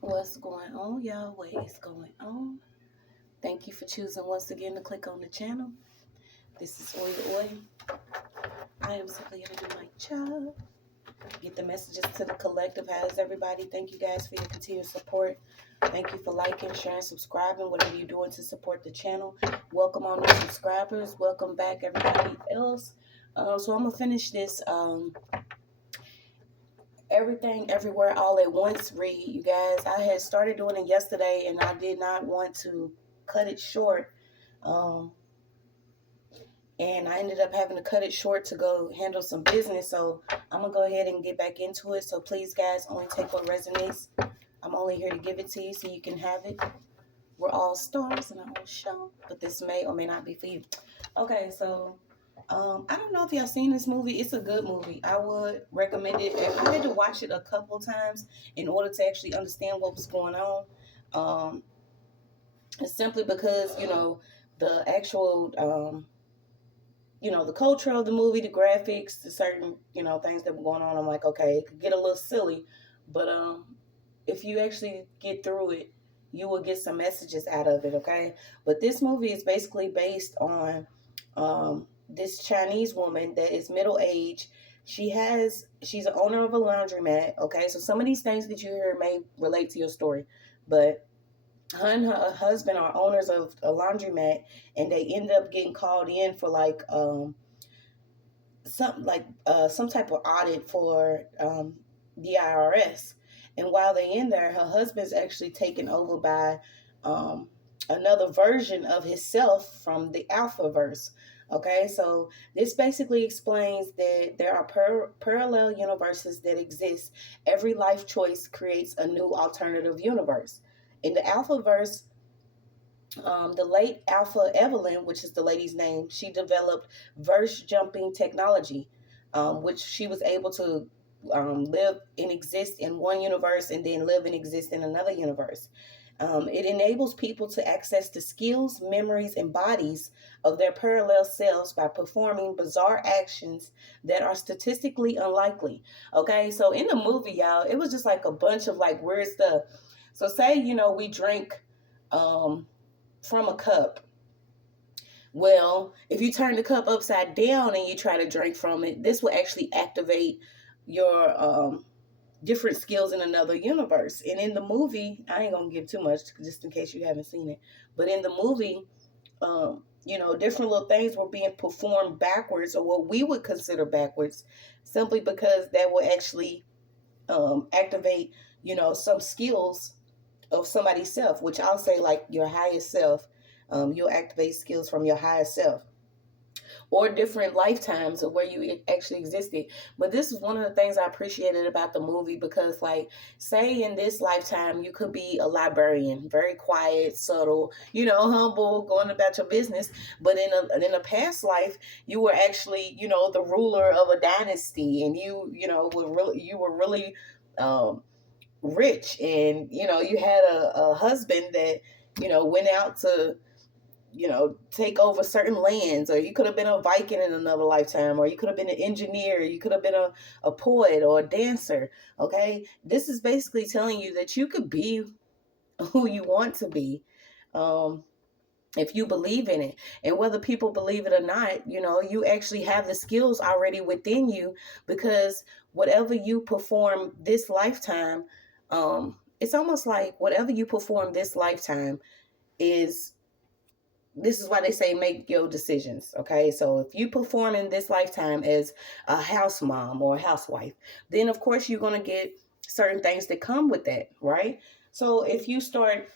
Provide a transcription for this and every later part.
What's going on, y'all? What is going on? Thank you for choosing once again to click on the channel. This is OYAOY. I am simply here to do my job. Get the messages to the collective. How's everybody? Thank you guys for your continued support. Thank you for liking, sharing, subscribing, whatever you're doing to support the channel. Welcome all new subscribers. Welcome back, everybody else. So I'm going to finish this Everything Everywhere All at Once read, you guys. I had started doing it yesterday and I did not want to cut it short. And I ended up having to cut it short to go handle some business. So I'm going to go ahead and get back into it. So please, guys, only take what resonates. I'm only here to give it to you so you can have it. We're all stars in our own show, but this may or may not be for you. Okay, so I don't know if y'all seen this movie. It's a good movie. I would recommend it. I had to watch it a couple times in order to actually understand what was going on. It's simply because, the actual, the culture of the movie, the graphics, the certain, things that were going on. I'm like, okay, it could get a little silly, but if you actually get through it, you will get some messages out of it, okay? But this movie is basically based on this Chinese woman that is middle-aged. She's an owner of a laundromat, okay? So some of these things that you hear may relate to your story, but her and her husband are owners of a laundromat, and they end up getting called in for some type of audit for the IRS. And while they're in there, her husband's actually taken over by another version of himself from the Alpha verse. Okay, so this basically explains that there are parallel universes that exist. Every life choice creates a new alternative universe. In the Alpha verse, the late Alpha Evelyn, which is the lady's name, she developed verse jumping technology, which she was able to live and exist in one universe and then live and exist in another universe. It enables people to access the skills, memories, and bodies of their parallel selves by performing bizarre actions that are statistically unlikely. Okay, so in the movie, y'all, it was just like a bunch of like weird stuff. So say, we drink from a cup. Well, if you turn the cup upside down and you try to drink from it, this will actually activate your different skills in another universe. And in the movie, I ain't gonna give too much just in case you haven't seen it, but in the movie, different little things were being performed backwards, or what we would consider backwards, simply because that will actually activate, some skills of somebody's self, which I'll say like your highest self. You'll activate skills from your higher self, or different lifetimes of where you actually existed. But this is one of the things I appreciated about the movie, because like, say in this lifetime you could be a librarian, very quiet, subtle, humble, going about your business. But in a past life, you were actually, the ruler of a dynasty, and you were really rich, and you had a husband that went out to take over certain lands, or you could have been a Viking in another lifetime, or you could have been an engineer, you could have been a poet or a dancer. Okay, this is basically telling you that you could be who you want to be, if you believe in it. And whether people believe it or not, you actually have the skills already within you, because whatever you perform this lifetime, it's almost like whatever you perform this lifetime is, this is why they say make your decisions. Okay, so if you perform in this lifetime as a house mom or a housewife, then of course you're going to get certain things that come with that, right? So if you start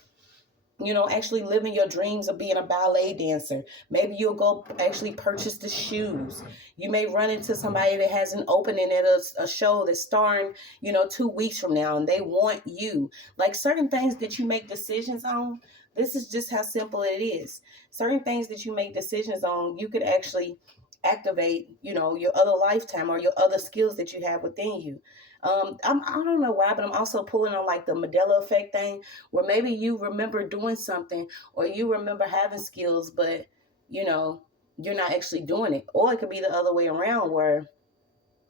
actually living your dreams of being a ballet dancer, maybe you'll go actually purchase the shoes. You may run into somebody that has an opening at a show that's starring 2 weeks from now, and they want you. Like certain things that you make decisions on, this is just how simple it is. Certain things that you make decisions on, you could actually activate your other lifetime or your other skills that you have within you. I don't know why, but I'm also pulling on like the Mandela effect thing, where maybe you remember doing something, or you remember having skills, but you're not actually doing it. Or it could be the other way around, where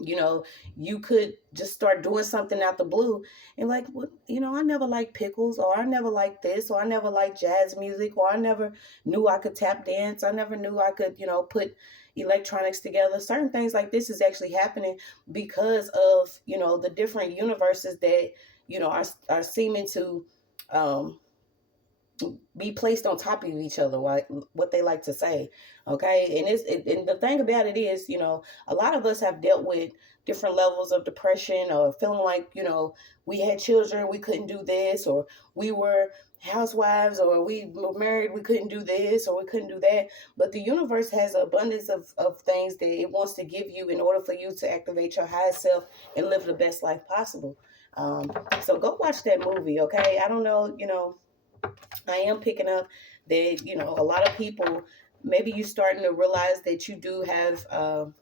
You know, you could just start doing something out the blue and like, well, I never liked pickles, or I never liked this, or I never liked jazz music, or I never knew I could tap dance. I never knew I could, put electronics together. Certain things like this is actually happening because of, the different universes that, are seeming to, um, be placed on top of each other, what they like to say. Okay. And the thing about it is, a lot of us have dealt with different levels of depression, or feeling like, we had children, we couldn't do this, or we were housewives, or we were married, we couldn't do this, or we couldn't do that. But the universe has an abundance of things that it wants to give you in order for you to activate your highest self and live the best life possible. So go watch that movie. Okay. I don't know, I am picking up that, a lot of people, maybe you starting to realize that you do have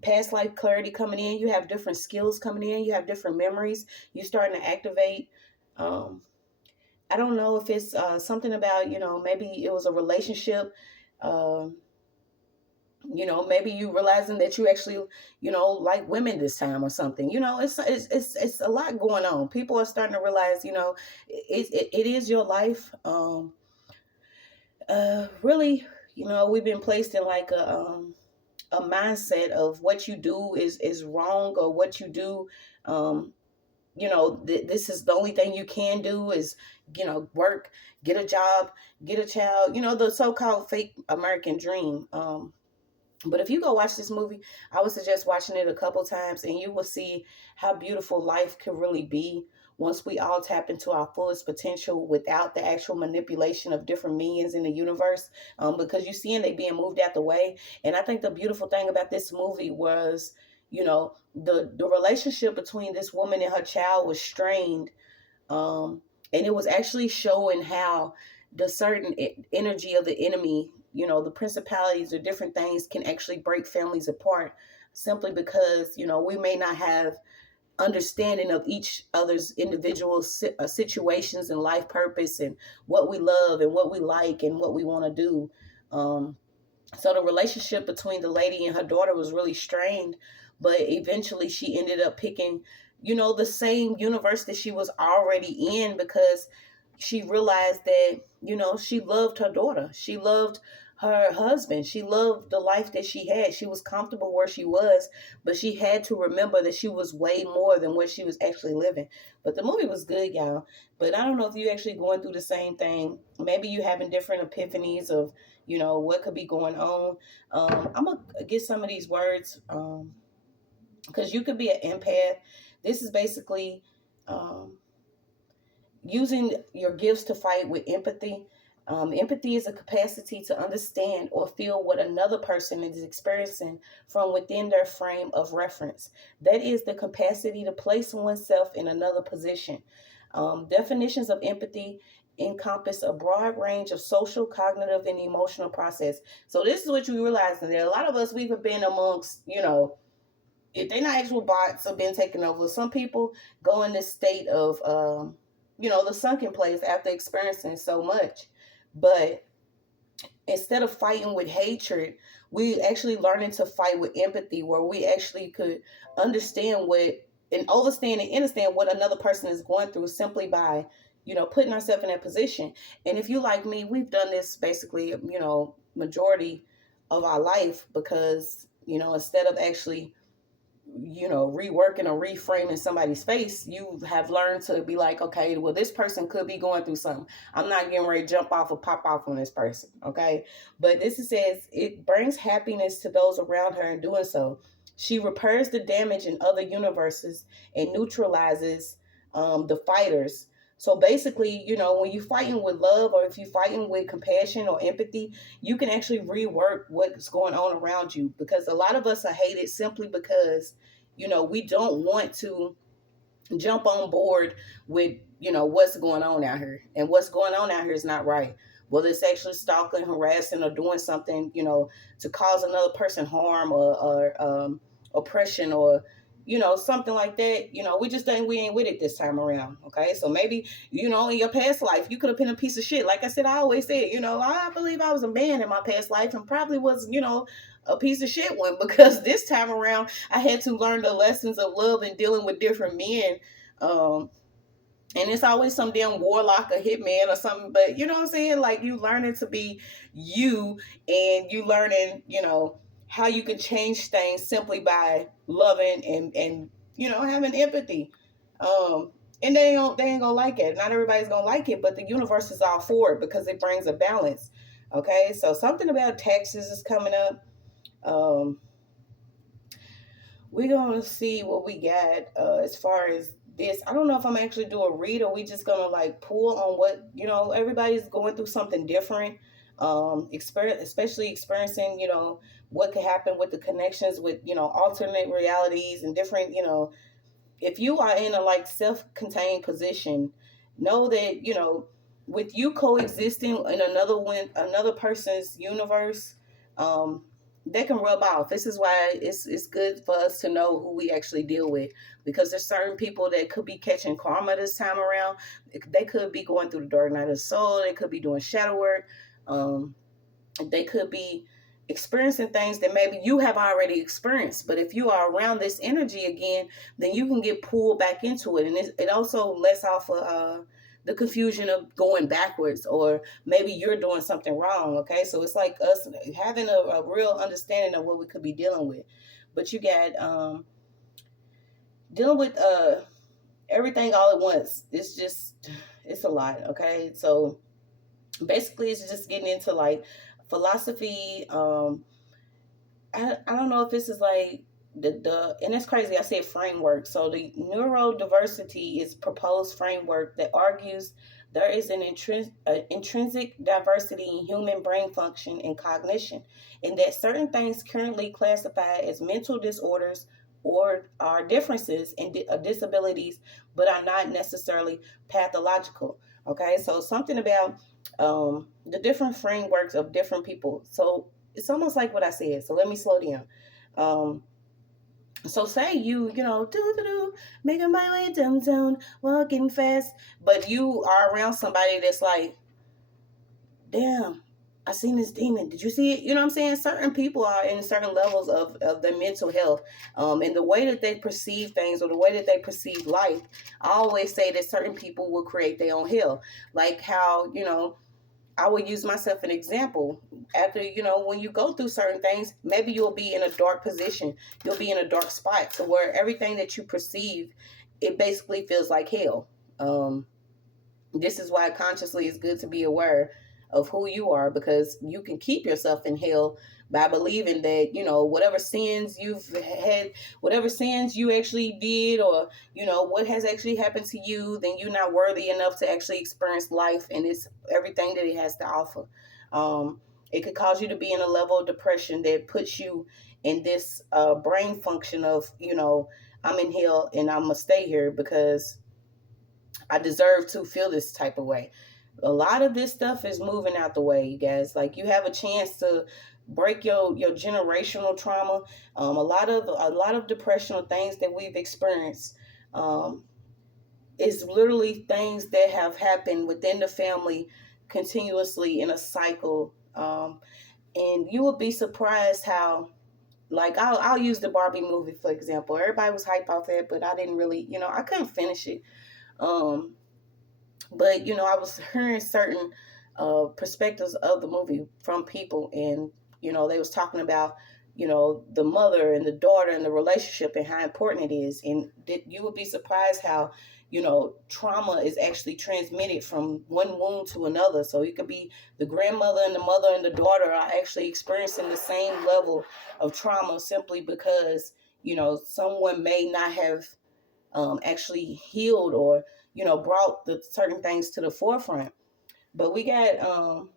past life clarity coming in. You have different skills coming in. You have different memories. You starting to activate. Um, I don't know if it's something about, maybe it was a relationship. Um, maybe you realizing that you actually, like women this time or something. It's a lot going on. People are starting to realize, it is your life. Really, we've been placed in like a mindset of what you do is wrong, or what you do, this is the only thing you can do is, work, get a job, get a child, the so-called fake American dream. But if you go watch this movie, I would suggest watching it a couple times, and you will see how beautiful life could really be once we all tap into our fullest potential without the actual manipulation of different minions in the universe. Because you see, they being moved out the way. And I think the beautiful thing about this movie was, the relationship between this woman and her child was strained, and it was actually showing how the certain energy of the enemy, the principalities or different things, can actually break families apart, simply because, we may not have understanding of each other's individual situations and life purpose, and what we love and what we like and what we want to do. So the relationship between the lady and her daughter was really strained, but eventually she ended up picking, the same universe that she was already in, because she realized that, she loved her daughter. She loved her husband. She loved the life that she had. She was comfortable where she was, but she had to remember that she was way more than what she was actually living. But the movie was good, y'all. But I don't know if you actually going through the same thing. Maybe you having different epiphanies of, what could be going on. I'm going to get some of these words, because you could be an empath. This is basically using your gifts to fight with empathy. Empathy is a capacity to understand or feel what another person is experiencing from within their frame of reference. That is the capacity to place oneself in another position. Definitions of empathy encompass a broad range of social, cognitive, and emotional process. So this is what you realize, that a lot of us, we've been amongst, if they're not actual bots have been taken over, some people go in this state of, the sunken place after experiencing so much. But instead of fighting with hatred, we actually learning to fight with empathy, where we actually could understand and understand what another person is going through, simply by, putting ourselves in that position. And if you like me, we've done this basically, majority of our life, because, instead of actually, reworking or reframing somebody's face, you have learned to be like, okay, well, this person could be going through something. I'm not getting ready to jump off or pop off on this person. Okay. But this says it brings happiness to those around her in doing so. She repairs the damage in other universes and neutralizes the fighters. So basically, when you're fighting with love, or if you're fighting with compassion or empathy, you can actually rework what's going on around you. Because a lot of us are hated simply because, we don't want to jump on board with, what's going on out here. And what's going on out here is not right. Well, it's actually stalking, harassing, or doing something, to cause another person harm, or oppression, or, something like that. We just think we ain't with it this time around. Okay, so maybe, in your past life you could have been a piece of shit. Like I said, I always said, I believe I was a man in my past life and probably was, a piece of shit one, because this time around I had to learn the lessons of love and dealing with different men. And it's always some damn warlock or hitman or something, but you know what I'm saying? Like, you learning to be you, and you learning, how you can change things simply by loving and having empathy. And they ain't gonna like it. Not everybody's gonna like it, but the universe is all for it because it brings a balance. Okay, so something about taxes is coming up. We're gonna see what we got as far as this. I don't know if I'm actually do a read, or we just gonna like pull on what, everybody's going through something different. Especially experiencing, what could happen with the connections with, alternate realities and different, if you are in a like self-contained position, know that, with you coexisting in another person's universe, that can rub off. This is why it's good for us to know who we actually deal with, because there's certain people that could be catching karma this time around. They could be going through the dark night of the soul. They could be doing shadow work. They could be experiencing things that maybe you have already experienced. But if you are around this energy again, then you can get pulled back into it. And it also lets off the confusion of going backwards, or maybe you're doing something wrong. Okay, so it's like us having a real understanding of what we could be dealing with. But you got dealing with everything all at once. It's a lot. Okay, so basically it's just getting into like philosophy. I don't know if this is like the and it's crazy I said framework. So the neurodiversity is proposed framework that argues there is an intrinsic diversity in human brain function and cognition, and that certain things currently classified as mental disorders or are differences and disabilities, but are not necessarily pathological. Okay, so something about the different frameworks of different people. So it's almost like what I said. So let me slow down. So say making my way downtown, walking fast, but you are around somebody that's like, damn, I seen this demon. Did you see it? You know what I'm saying? Certain people are in certain levels of their mental health, and the way that they perceive things, or the way that they perceive life. I always say that certain people will create their own hell. Like how, I would use myself an example. After, when you go through certain things, maybe you'll be in a dark position. You'll be in a dark spot to where everything that you perceive, it basically feels like hell. This is why consciously it's good to be aware of who you are, because you can keep yourself in hell by believing that, whatever sins you've had, whatever sins you actually did, or, what has actually happened to you, then you're not worthy enough to actually experience life and it's everything that it has to offer. It could cause you to be in a level of depression that puts you in this brain function of, I'm in hell and I'm going to stay here because I deserve to feel this type of way. A lot of this stuff is moving out the way, you guys. Like, you have a chance to break your generational trauma. A lot of depressional things that we've experienced is literally things that have happened within the family continuously in a cycle. And you will be surprised how, like, I'll use the Barbie movie for example. Everybody was hyped off that, but I didn't really, I couldn't finish it. But I was hearing certain perspectives of the movie from people, and they was talking about the mother and the daughter and the relationship and how important it is, and you would be surprised how trauma is actually transmitted from one wound to another. So it could be the grandmother and the mother and the daughter are actually experiencing the same level of trauma, simply because someone may not have actually healed, or brought the certain things to the forefront. But we got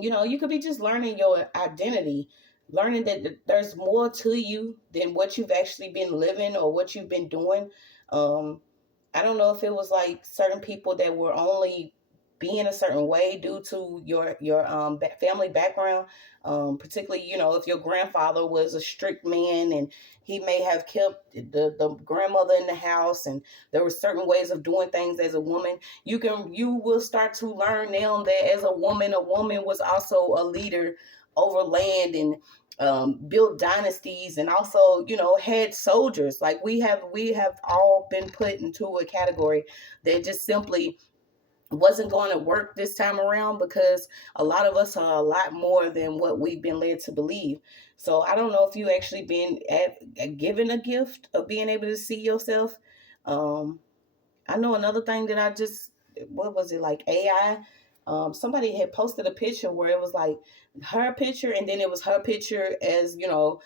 you could be just learning your identity, learning that there's more to you than what you've actually been living or what you've been doing. I don't know if it was like certain people that were only being a certain way due to your family background. Particularly, if your grandfather was a strict man and he may have kept the grandmother in the house, and there were certain ways of doing things as a woman. You will start to learn now that as a woman was also a leader over land, and built dynasties, and also had soldiers. Like we have all been put into a category that just simply wasn't going to work this time around, because a lot of us are a lot more than what we've been led to believe. So I don't know if you actually been given a gift of being able to see yourself. I know another thing that I just, what was it, like AI? Somebody had posted a picture where it was like her picture, and then it was her picture as, a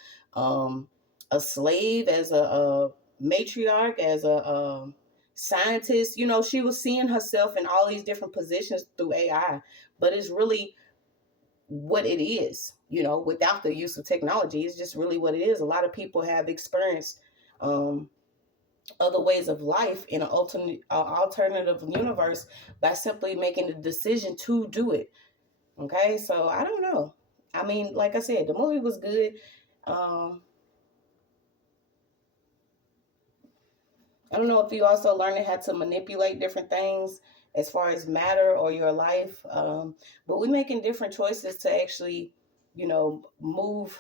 slave, as a matriarch, as a scientist. She was seeing herself in all these different positions through AI, but it's really what it is, without the use of technology. It's just really what it is. A lot of people have experienced other ways of life in an alternative universe by simply making the decision to do it. Okay, so I don't know. I mean, like I said, the movie was good. I don't know if you also learning how to manipulate different things as far as matter or your life, but we're making different choices to actually, move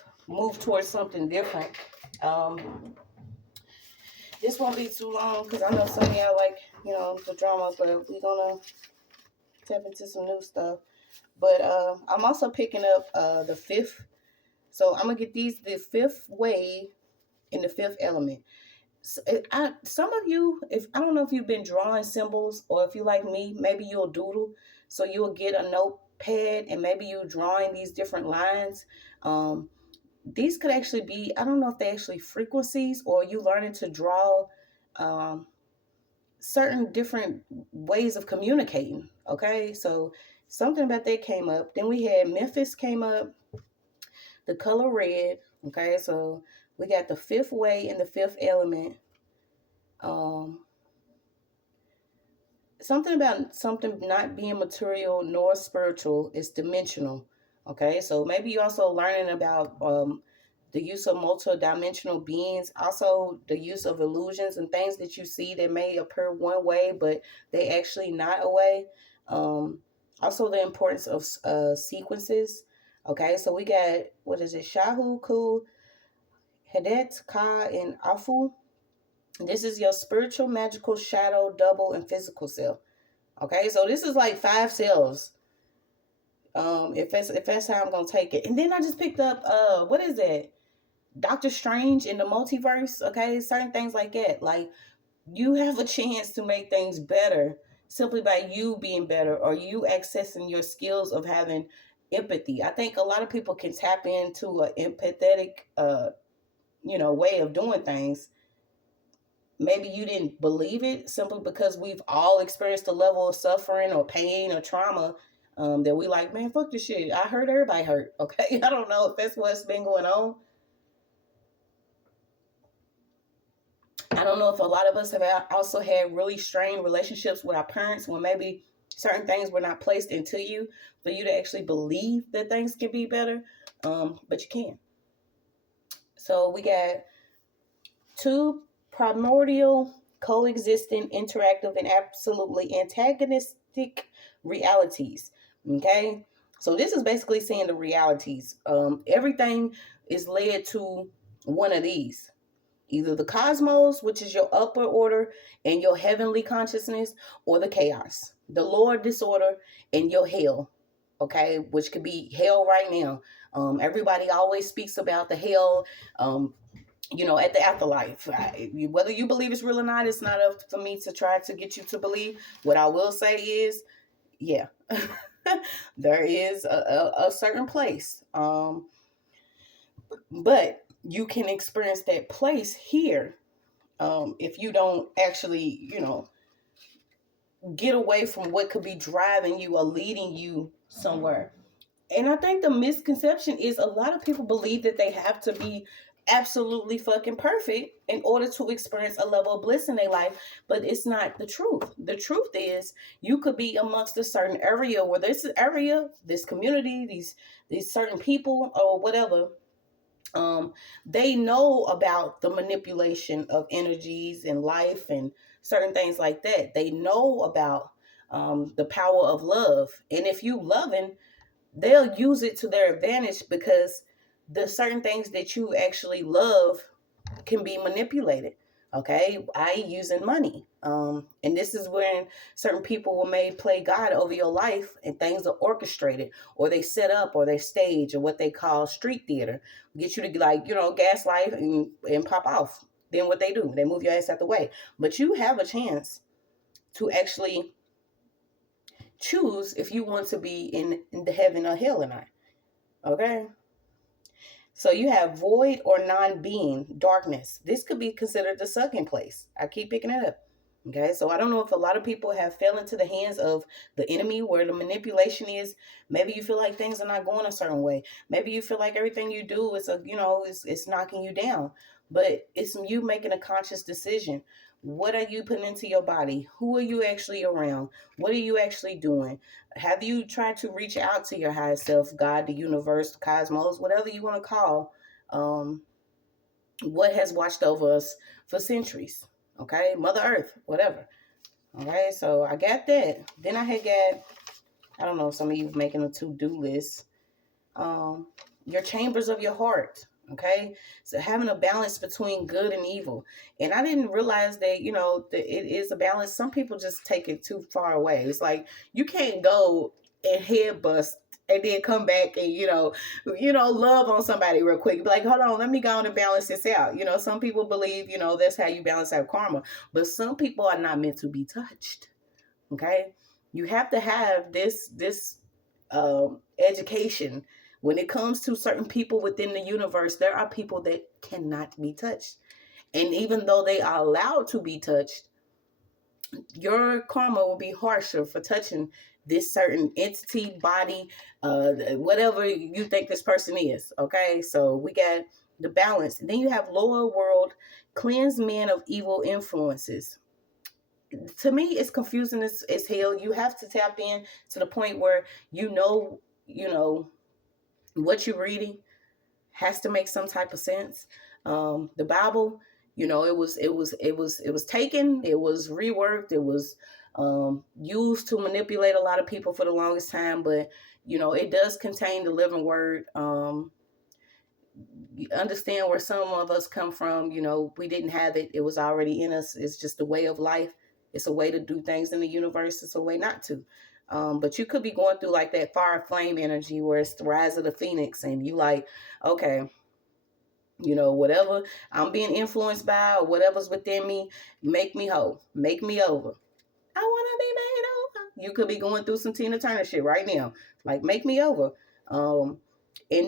towards something different. This won't be too long because I know some of y'all like, the drama, but we're gonna tap into some new stuff. But I'm also picking up the fifth. So I'm gonna get the fifth way in the fifth element. So some of you, if I don't know if you've been drawing symbols, or if you like me, maybe you'll doodle. So you'll get a notepad and maybe you're drawing these different lines. These could actually be, I don't know if they actually frequencies, or you learning to draw certain different ways of communicating. Okay, so something about that came up. Then we had Memphis came up, the color red. Okay, so we got the fifth way and the fifth element. Something about something not being material nor spiritual is dimensional. Okay, so maybe you're also learning about the use of multi-dimensional beings, also the use of illusions and things that you see that may appear one way, but they actually not a way. Also the importance of sequences. Okay, so we got, what is it, Shahu, Ku, Hedet, Ka, and Afu. This is your spiritual, magical, shadow, double, and physical self. Okay, so this is like 5 selves. If that's how I'm gonna take it. And then I just picked up what is that? Doctor Strange in the multiverse. Okay, certain things like that. Like, you have a chance to make things better simply by you being better, or you accessing your skills of having empathy. I think a lot of people can tap into an empathetic way of doing things. Maybe you didn't believe it simply because we've all experienced a level of suffering or pain or trauma that we like, man, fuck this shit. I hurt, everybody hurt. Okay, I don't know if that's what's been going on. I don't know if a lot of us have also had really strained relationships with our parents, when maybe certain things were not placed into you for you to actually believe that things can be better, but you can. So we got 2 primordial, coexisting, interactive, and absolutely antagonistic realities. Okay, so this is basically saying the realities. Everything is led to one of these: either the cosmos, which is your upper order and your heavenly consciousness, or the chaos, the lower disorder, and your hell. Okay, which could be hell right now. Everybody always speaks about the hell. At the afterlife. Whether you believe it's real or not, it's not up for me to try to get you to believe. What I will say is, yeah, there is a certain place. But you can experience that place here if you don't actually, get away from what could be driving you or leading you somewhere. And I think the misconception is a lot of people believe that they have to be absolutely fucking perfect in order to experience a level of bliss in their life, but it's not the truth. The truth is you could be amongst a certain area where this community, these certain people or whatever, they know about the manipulation of energies and life and certain things like that. They know about the power of love, and if you loving, they'll use it to their advantage because the certain things that you actually love can be manipulated. Okay, I using money. And this is when certain people will may play God over your life, and things are orchestrated, or they set up, or they stage, or what they call street theater, get you to like, gaslight and pop off. Then what they do, they move your ass out the way. But you have a chance to actually choose if you want to be in the heaven or hell or not. Okay. So you have void or non-being, darkness. This could be considered the sucking place. I keep picking it up. Okay, so I don't know if a lot of people have fell into the hands of the enemy where the manipulation is. Maybe you feel like things are not going a certain way. Maybe you feel like everything you do is it's knocking you down. But it's you making a conscious decision. What are you putting into your body? Who are you actually around? What are you actually doing? Have you tried to reach out to your higher self, God, the universe, the cosmos, whatever you want to call, what has watched over us for centuries? Okay, Mother Earth, whatever. Okay, so I got that. Then I had got, I don't know, some of you making a to-do list. Your chambers of your heart. Okay, so having a balance between good and evil. And I didn't realize that, that it is a balance. Some people just take it too far away. It's like you can't go and head bust and then come back and love on somebody real quick. Be like, hold on, let me go on and balance this out. Some people believe that's how you balance out karma, but some people are not meant to be touched. Okay, you have to have this education. When it comes to certain people within the universe, there are people that cannot be touched. And even though they are allowed to be touched, your karma will be harsher for touching this certain entity, body, whatever you think this person is. Okay, so we got the balance. And then you have lower world, cleanse men of evil influences. To me, it's confusing as hell. You have to tap in to the point where what you're reading has to make some type of sense. The Bible, it was taken, it was reworked, it was used to manipulate a lot of people for the longest time, but it does contain the living word. You understand where some of us come from. We didn't have it, it was already in us. It's just a way of life. It's a way to do things in the universe. It's a way not to. But you could be going through like that fire flame energy where it's the rise of the phoenix, and you like, okay, whatever I'm being influenced by or whatever's within me, make me whole, make me over. I want to be made over. You could be going through some Tina Turner shit right now. Like, make me over. And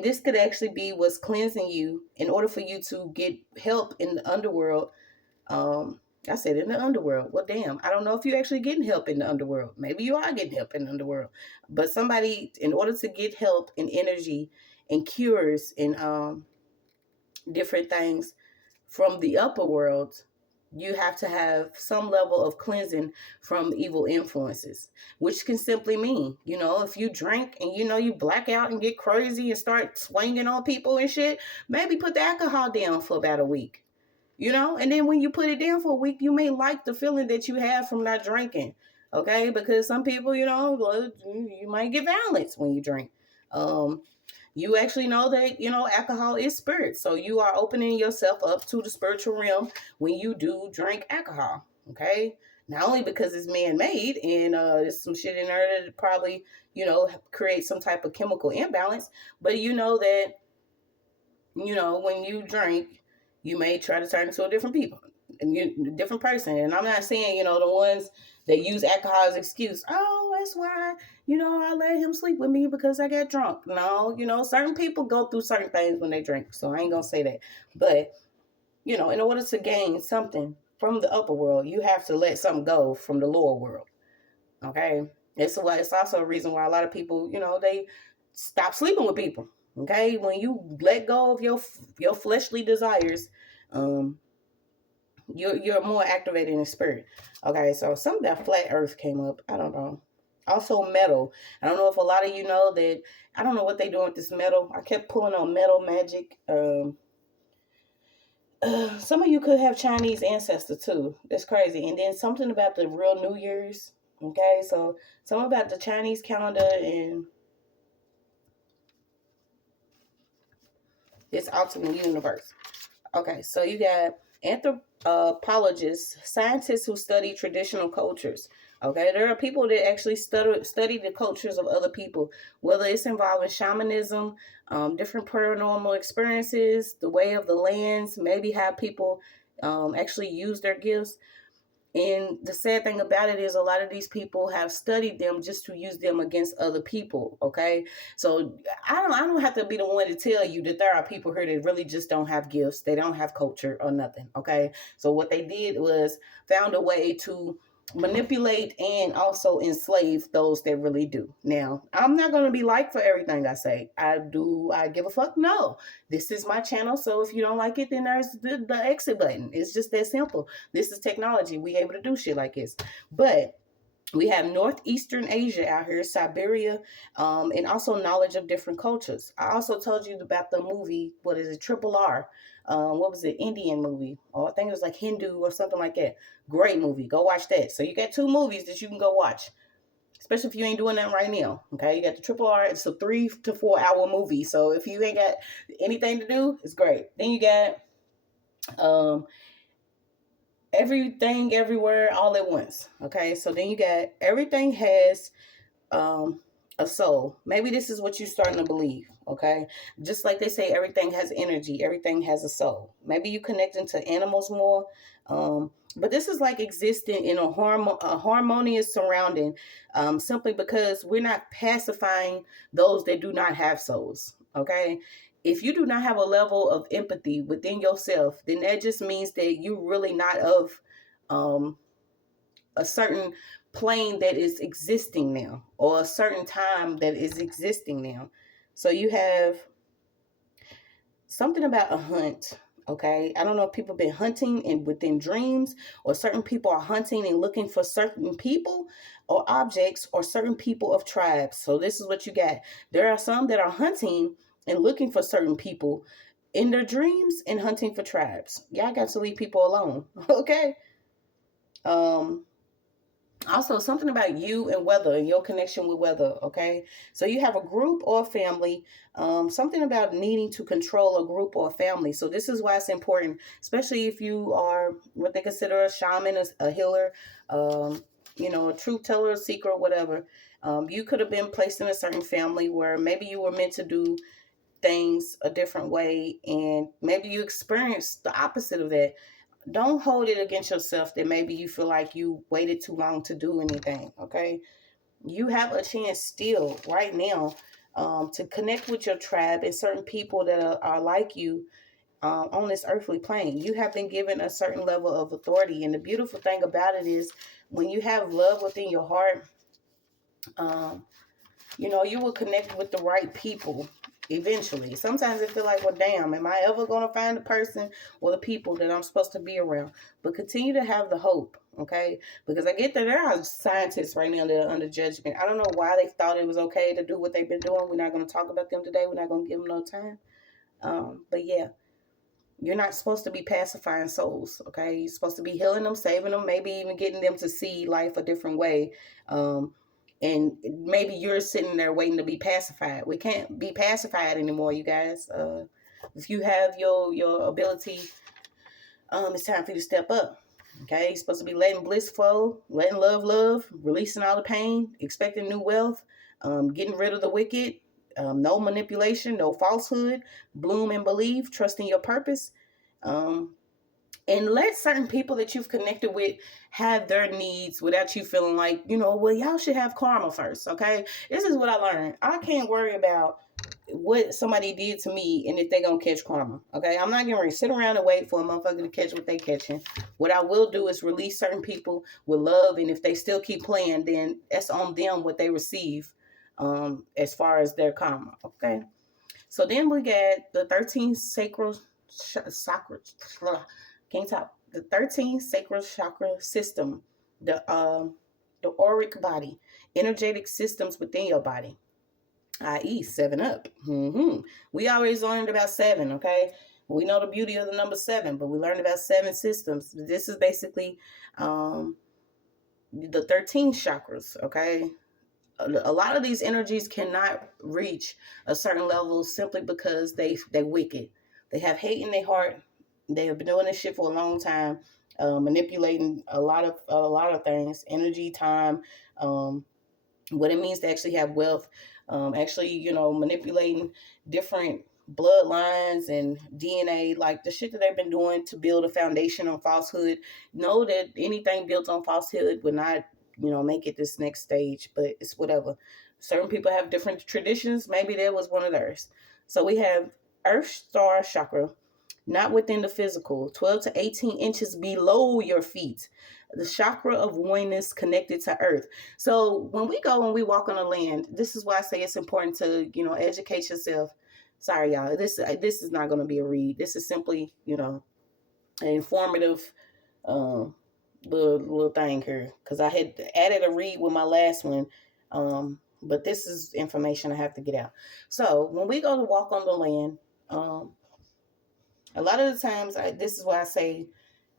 this could actually be what's cleansing you in order for you to get help in the underworld. I said in the underworld. Well, damn, I don't know if you're actually getting help in the underworld. Maybe you are getting help in the underworld. But somebody, in order to get help in energy and cures and different things from the upper world, you have to have some level of cleansing from evil influences, which can simply mean, if you drink and you black out and get crazy and start swinging on people and shit, maybe put the alcohol down for about a week. And then when you put it down for a week, you may like the feeling that you have from not drinking. Okay, because some people, you might get violence when you drink. You actually know that, alcohol is spirit. So you are opening yourself up to the spiritual realm when you do drink alcohol. Okay. Not only because it's man-made and there's some shit in there that probably, create some type of chemical imbalance, but you know that, when you drink, you may try to turn into a different people and you different person. And I'm not saying, the ones that use alcohol as excuse. Oh, that's why, I let him sleep with me because I got drunk. No, certain people go through certain things when they drink. So I ain't gonna say that. But, in order to gain something from the upper world, you have to let something go from the lower world. Okay. It's also a reason why a lot of people, they stop sleeping with people. Okay, when you let go of your fleshly desires, you're more activated in spirit. Okay, so some of that flat earth came up. I don't know. Also metal. I don't know if a lot of you know that. I don't know what they doing with this metal. I kept pulling on metal magic. Some of you could have Chinese ancestor too. That's crazy. And then something about the real New Year's. Okay, so something about the Chinese calendar and this ultimate universe. Okay, so you got anthropologists, scientists who study traditional cultures. Okay, there are people that actually study the cultures of other people, whether it's involving shamanism, different paranormal experiences, the way of the lands, maybe how people actually use their gifts. And the sad thing about it is a lot of these people have studied them just to use them against other people. Okay. So I don't have to be the one to tell you that there are people here that really just don't have gifts. They don't have culture or nothing. Okay. So what they did was found a way to manipulate and also enslave those that really do. Now, I'm not going to be liked for everything I say. I give a fuck? No. This is my channel. So if you don't like it, then there's the exit button. It's just that simple. This is technology. We able to do shit like this. But we have Northeastern Asia out here, Siberia, and also knowledge of different cultures. I also told you about the movie, what is it, Triple R. What was it, Indian movie? Or I think it was like Hindu or something like that. Great movie. Go watch that. So you got 2 movies that you can go watch, especially if you ain't doing that right now. Okay, you got the Triple R. It's a 3 to 4 hour movie. So if you ain't got anything to do, it's great. Then you got Everything Everywhere All at Once. Okay, so then you got Everything Has a soul. Maybe this is what you're starting to believe. Okay, just like they say everything has energy, everything has a soul. Maybe you connecting to animals more. But this is like existing in a harmonious surrounding, simply because we're not pacifying those that do not have souls. Okay, if you do not have a level of empathy within yourself, then that just means that you're really not of a certain plane that is existing now, or a certain time that is existing now. So you have something about a hunt. Okay, I don't know if people have been hunting and within dreams, or certain people are hunting and looking for certain people or objects or certain people of tribes. So this is what you got. There are some that are hunting and looking for certain people in their dreams and hunting for tribes. Y'all got to leave people alone. Okay. Also, something about you and weather and your connection with weather. Okay, so you have a group or a family. Something about needing to control a group or a family. So this is why it's important, especially if you are what they consider a shaman, a healer, a truth teller, a seeker, or whatever. You could have been placed in a certain family where maybe you were meant to do things a different way, and maybe you experienced the opposite of that. Don't hold it against yourself that maybe you feel like you waited too long to do anything. Okay, you have a chance still right now, to connect with your tribe and certain people that are like you, on this earthly plane. You have been given a certain level of authority, and the beautiful thing about it is when you have love within your heart, you will connect with the right people eventually. Sometimes I feel like, well, damn, am I ever going to find the person or the people that I'm supposed to be around? But continue to have the hope, okay? Because I get that there are scientists right now that are under judgment. I don't know why they thought it was okay to do what they've been doing. We're not going to talk about them today. We're not going to give them no time. But yeah, you're not supposed to be pacifying souls, okay? You're supposed to be healing them, saving them, maybe even getting them to see life a different way. And maybe you're sitting there waiting to be pacified. We can't be pacified anymore, you guys. If you have your ability, it's time for you to step up. Okay, you're supposed to be letting bliss flow, letting love, releasing all the pain, expecting new wealth, getting rid of the wicked, no manipulation, no falsehood, bloom and believe, trusting your purpose. And let certain people that you've connected with have their needs without you feeling like, well, y'all should have karma first, okay? This is what I learned. I can't worry about what somebody did to me and if they're going to catch karma, okay? I'm not going to sit around and wait for a motherfucker to catch what they catching. What I will do is release certain people with love, and if they still keep playing, then that's on them what they receive, as far as their karma, okay? So then we get the 13 sacral chakras. Can't talk. The 13 sacral chakra system, the auric body, energetic systems within your body, i.e., 7 up. We always learned about 7, okay? We know the beauty of the number 7, but we learned about 7 systems. This is basically the 13 chakras, okay? A lot of these energies cannot reach a certain level simply because they wicked. They have hate in their heart. They have been doing this shit for a long time, manipulating a lot of things, energy, time, what it means to actually have wealth, actually, manipulating different bloodlines and DNA, like the shit that they've been doing to build a foundation on falsehood. Know that anything built on falsehood would not, make it this next stage, but it's whatever. Certain people have different traditions. Maybe that was one of theirs. So we have Earth Star Chakra, not within the physical, 12 to 18 inches below your feet. The chakra of oneness connected to earth. So when we go and we walk on the land, this is why I say it's important to, educate yourself. Sorry, y'all. This is not going to be a read. This is simply, an informative little thing here. Because I had added a read with my last one. But this is information I have to get out. So when we go to walk on the land, a lot of the times, this is why I say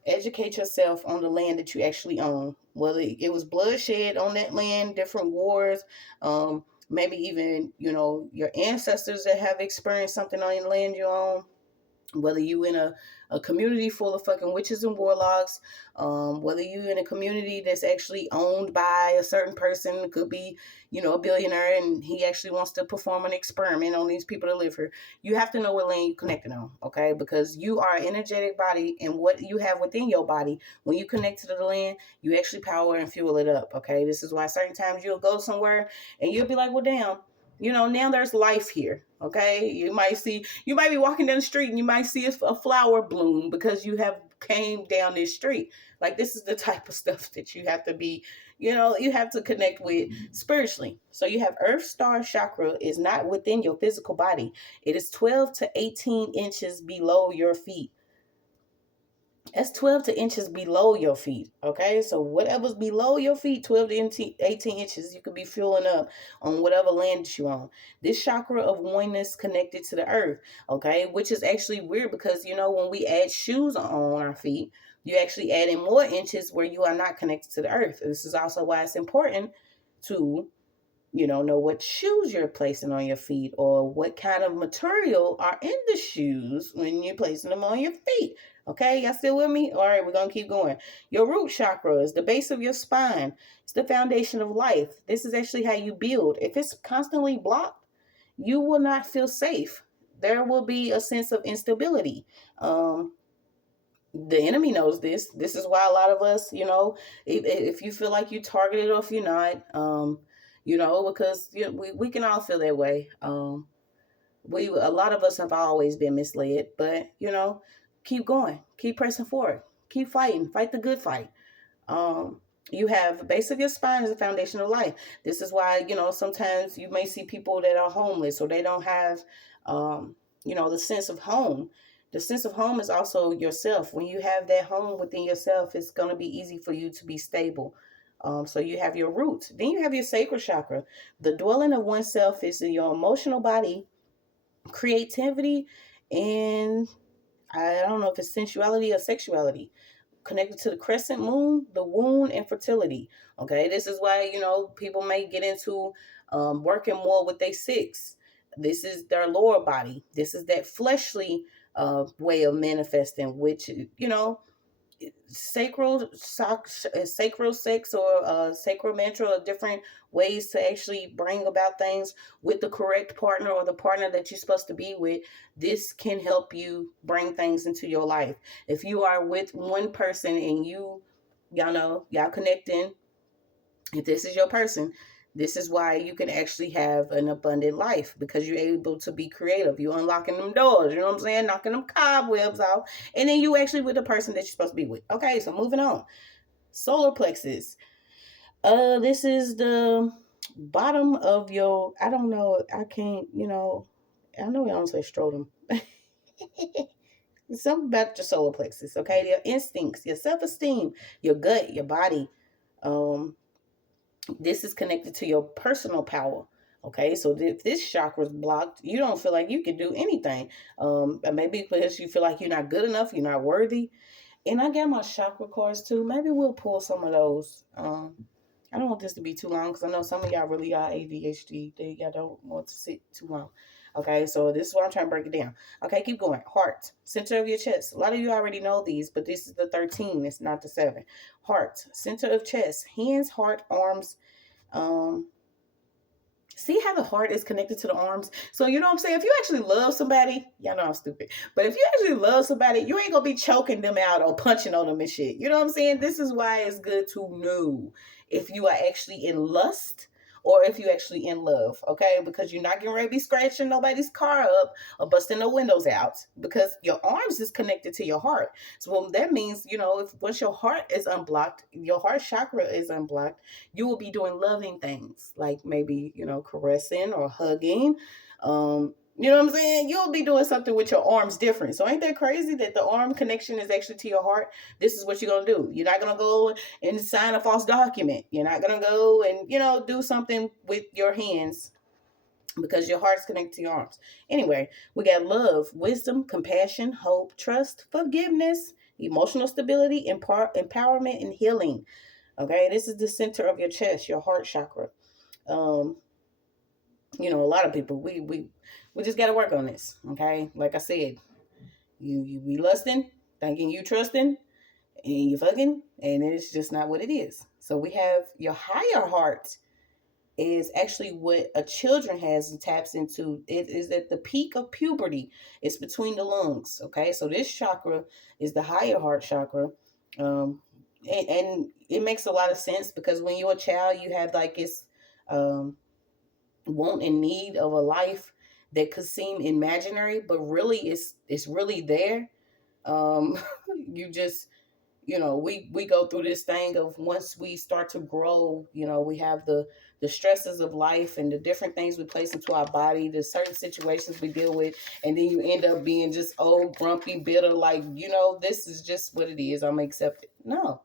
educate yourself on the land that you actually own. Whether it was bloodshed on that land, different wars, maybe even, your ancestors that have experienced something on the land you own. Whether you in a community full of fucking witches and warlocks, whether you in a community that's actually owned by a certain person, it could be, a billionaire, and he actually wants to perform an experiment on these people that live here. You have to know what lane you connected on, okay? Because you are an energetic body, and what you have within your body, when you connect to the land, you actually power and fuel it up, okay? This is why certain times you'll go somewhere and you'll be like, well, damn, now there's life here. Okay. You might be walking down the street and you might see a flower bloom because you have came down this street. Like, this is the type of stuff that you have to be, you have to connect with spiritually. So you have Earth Star Chakra is not within your physical body. It is 12 to 18 inches below your feet. That's 12 to inches below your feet, okay? So whatever's below your feet, 12 to 18 inches, you could be fueling up on whatever land that you're on. This chakra of oneness connected to the earth, okay? Which is actually weird because, when we add shoes on our feet, you actually add in more inches where you are not connected to the earth. This is also why it's important to know what shoes you're placing on your feet or what kind of material are in the shoes when you're placing them on your feet. Okay, y'all still with me? All right, we're going to keep going. Your root chakra is the base of your spine. It's the foundation of life. This is actually how you build. If it's constantly blocked, you will not feel safe. There will be a sense of instability. The enemy knows this. This is why a lot of us, if you feel like you're targeted or if you're not, because we can all feel that way. A lot of us have always been misled, but keep going, keep pressing forward, keep fighting, fight the good fight. You have the base of your spine is the foundation of life. This is why, sometimes you may see people that are homeless or they don't have, the sense of home. The sense of home is also yourself. When you have that home within yourself, it's going to be easy for you to be stable. So you have your roots. Then you have your sacral chakra. The dwelling of oneself is in your emotional body, creativity, and I don't know if it's sensuality or sexuality. Connected to the crescent moon, the wound, and fertility. Okay, this is why, people may get into working more with their six. This is their lower body. This is that fleshly way of manifesting, which, sacral sex or sacral mantra are different ways to actually bring about things with the correct partner or the partner that you're supposed to be with. This can help you bring things into your life. If you are with one person and y'all connecting, if this is your person, this is why you can actually have an abundant life, because you're able to be creative. You're unlocking them doors, you know what I'm saying? Knocking them cobwebs off. And then you actually with the person that you're supposed to be with. Okay, so moving on. Solar plexus. This is the bottom of your, I don't know, I can't, I know we don't say scrotum. Something about your solar plexus, okay? Your instincts, your self-esteem, your gut, your body. Um, this is connected to your personal power. Okay, so if this chakra is blocked, you don't feel like you can do anything. Maybe because you feel like you're not good enough, you're not worthy. And I got my chakra cards too. Maybe we'll pull some of those. I don't want this to be too long because I know some of y'all really got ADHD. Y'all don't want to sit too long. Okay, so this is what I'm trying to break it down. Okay, keep going. Heart, center of your chest. A lot of you already know these, but this is the 13. It's not the 7. Heart, center of chest. Hands, heart, arms. See how the heart is connected to the arms? So you know what I'm saying? If you actually love somebody, y'all know I'm stupid, but if you actually love somebody, you ain't gonna be choking them out or punching on them and shit. You know what I'm saying? This is why it's good to know if you are actually in lust or if you actually in love, okay? Because you're not getting ready to be scratching nobody's car up or busting the windows out because your arms is connected to your heart. So that means, you know, if once your heart is unblocked, your heart chakra is unblocked, you will be doing loving things like maybe, you know, caressing or hugging. You know what I'm saying? You'll be doing something with your arms different. So ain't that crazy that the arm connection is actually to your heart? This is what you're going to do. You're not going to go and sign a false document. You're not going to go and, you know, do something with your hands because your heart's connected to your arms. Anyway, we got love, wisdom, compassion, hope, trust, forgiveness, emotional stability, empowerment, and healing. Okay, this is the center of your chest, your heart chakra. You know, a lot of people, we just got to work on this. Okay, like I said, you be lusting, thinking you trusting, and you fucking, and it's just not what it is. So we have your higher heart is actually what a children has and taps into. It is at the peak of puberty. It's between the lungs. Okay, so this chakra is the higher heart chakra. And it makes a lot of sense because when you're a child, you have like this want and need of a life that could seem imaginary, but really it's really there. Um, you just, you know, we go through this thing of once we start to grow, you know, we have the stresses of life and the different things we place into our body, the certain situations we deal with, and then you end up being just old, grumpy, bitter, like, you know, this is just what it is. I'm accept it. No.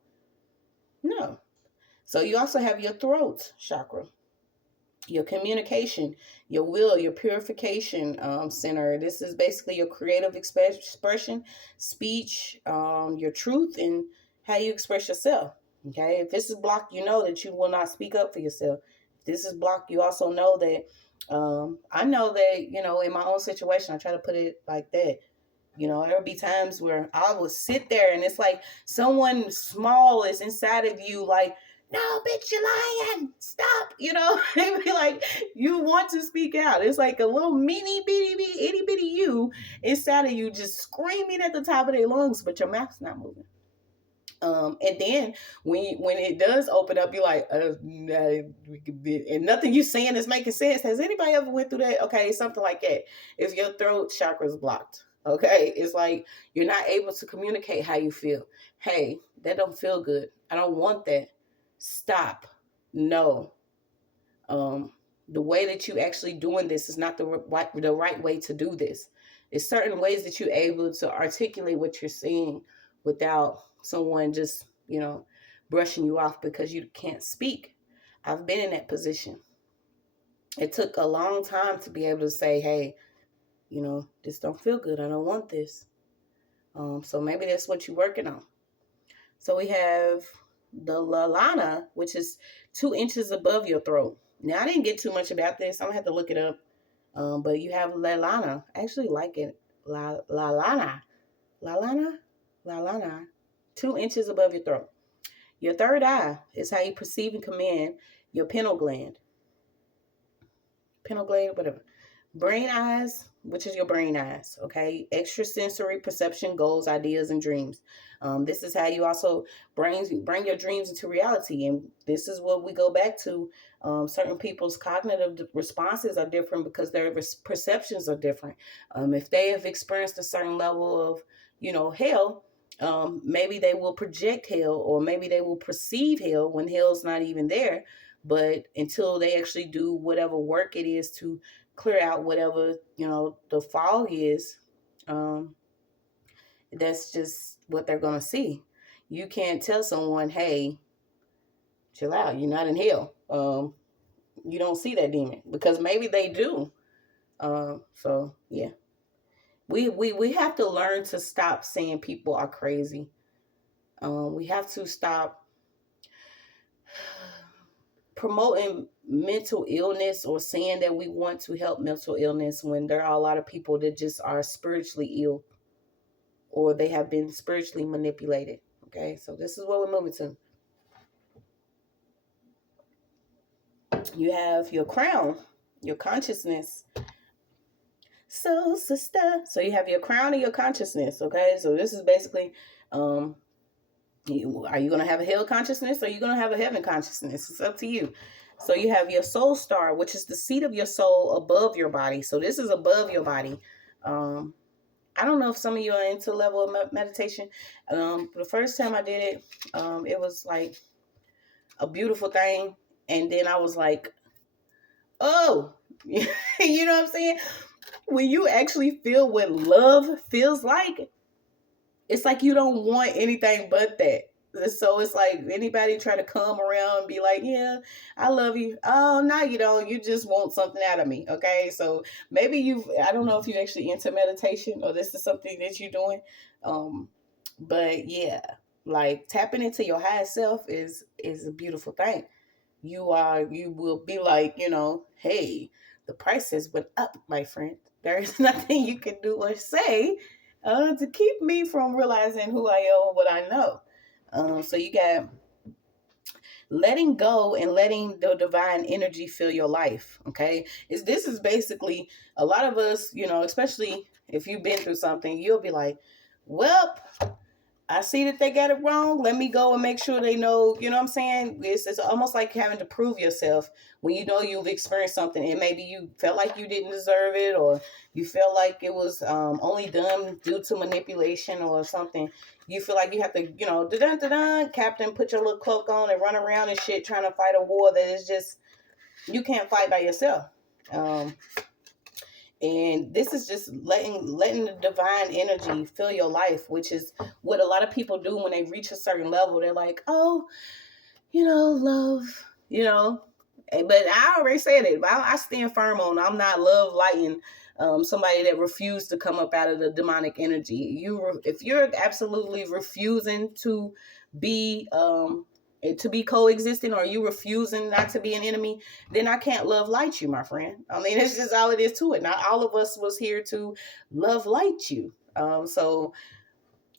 So you also have your throat chakra, your communication, your will, your purification center. This is basically your creative expression, speech, your truth, and how you express yourself. Okay, if this is blocked, you know that you will not speak up for yourself. If this is blocked, you also know that. I know that, you know, in my own situation, I try to put it like that. You know, there would be times where I would sit there and it's like someone small is inside of you, like, no, bitch, you're lying. Stop. You know, they be like, you want to speak out. It's like a little mini bitty itty bitty you inside of you just screaming at the top of their lungs, but your mouth's not moving. And then when it does open up, you're like, and nothing you saying is making sense. Has anybody ever went through that? Okay, something like that. If your throat chakra is blocked, okay, it's like you're not able to communicate how you feel. Hey, that don't feel good. I don't want that. Stop. No. The way that you actually doing this is not the right way to do this. There's certain ways that you're able to articulate what you're saying without someone just, you know, brushing you off because you can't speak. I've been in that position. It took a long time to be able to say, hey, you know, this don't feel good. I don't want this. So maybe that's what you're working on. So we have the lalana, which is 2 inches above your throat. Now, I didn't get too much about this. I'm going to have to look it up. But you have lalana. I actually like it. Lalana. 2 inches above your throat. Your third eye is how you perceive and command your pineal gland. Pineal gland, whatever. Brain eyes, which is your brain eyes, okay? Extrasensory perception, goals, ideas, and dreams. This is how you also bring your dreams into reality. And this is what we go back to. Certain people's cognitive responses are different because their perceptions are different. If they have experienced a certain level of, you know, hell, maybe they will project hell, or maybe they will perceive hell when hell's not even there. But until they actually do whatever work it is to clear out whatever, the fog is. That's just what they're going to see. You can't tell someone, hey, chill out, you're not in hell. You don't see that demon, because maybe they do. So yeah, we have to learn to stop saying people are crazy. We have to stop promoting mental illness or saying that we want to help mental illness when there are a lot of people that just are spiritually ill, or they have been spiritually manipulated. Okay, so this is what we're moving to. You have your crown, your consciousness. So, sister. So you have your crown and your consciousness. Okay, so this is basically, are you going to have a hell consciousness, or are you going to have a heaven consciousness? It's up to you. So you have your soul star, which is the seat of your soul above your body. So this is above your body. I don't know if some of you are into level of meditation. The first time I did it, it was like a beautiful thing. And then I was like, oh, you know what I'm saying? When you actually feel what love feels like, it's like you don't want anything but that. So it's like anybody try to come around and be like, yeah, I love you. Oh, no, you don't. You just want something out of me. Okay. So maybe I don't know if you actually into meditation or this is something that you're doing. But yeah, like tapping into your higher self is a beautiful thing. You will be like, hey, the prices went up, my friend. There is nothing you can do or say to keep me from realizing who I am and what I know. So you got letting go and letting the divine energy fill your life. Okay. This is basically a lot of us, especially if you've been through something, you'll be like, well, I see that they got it wrong. Let me go and make sure they know, you know what I'm saying? It's almost like having to prove yourself when you know you've experienced something and maybe you felt like you didn't deserve it, or you felt like it was only done due to manipulation or something. You feel like you have to, Captain, put your little cloak on and run around and shit trying to fight a war that is just, you can't fight by yourself. And this is just letting the divine energy fill your life, which is what a lot of people do when they reach a certain level. They're like, oh, love, But I already said it. I stand firm on I'm not love lighting somebody that refused to come up out of the demonic energy. If you're absolutely refusing to be coexisting, or you refusing not to be an enemy, then I can't love light you, my friend. I mean, it's just all it is to it. Not all of us was here to love light you. So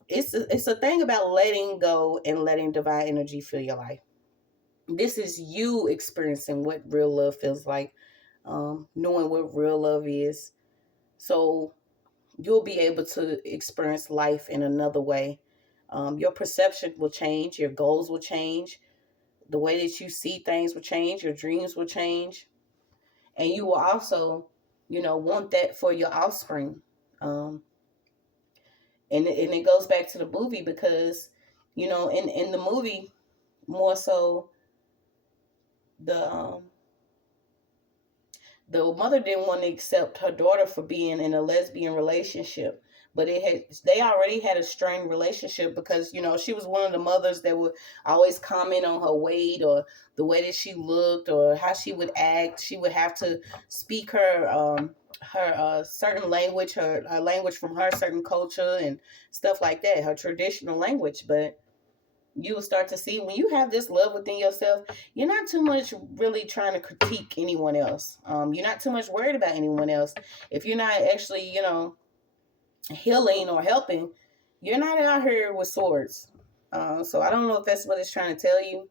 it's a thing about letting go and letting divine energy fill your life. This is you experiencing what real love feels like, knowing what real love is. So you'll be able to experience life in another way. Your perception will change. Your goals will change. The way that you see things will change. Your dreams will change. And you will also, want that for your offspring. And it goes back to the movie because, in the movie, more so, the mother didn't want to accept her daughter for being in a lesbian relationship. But they already had a strained relationship because, she was one of the mothers that would always comment on her weight or the way that she looked or how she would act. She would have to speak her certain language, her language from her certain culture and stuff like that, her traditional language. But you will start to see when you have this love within yourself, you're not too much really trying to critique anyone else. You're not too much worried about anyone else. If you're not actually, healing or helping, you're not out here with swords. So I don't know if that's what it's trying to tell you.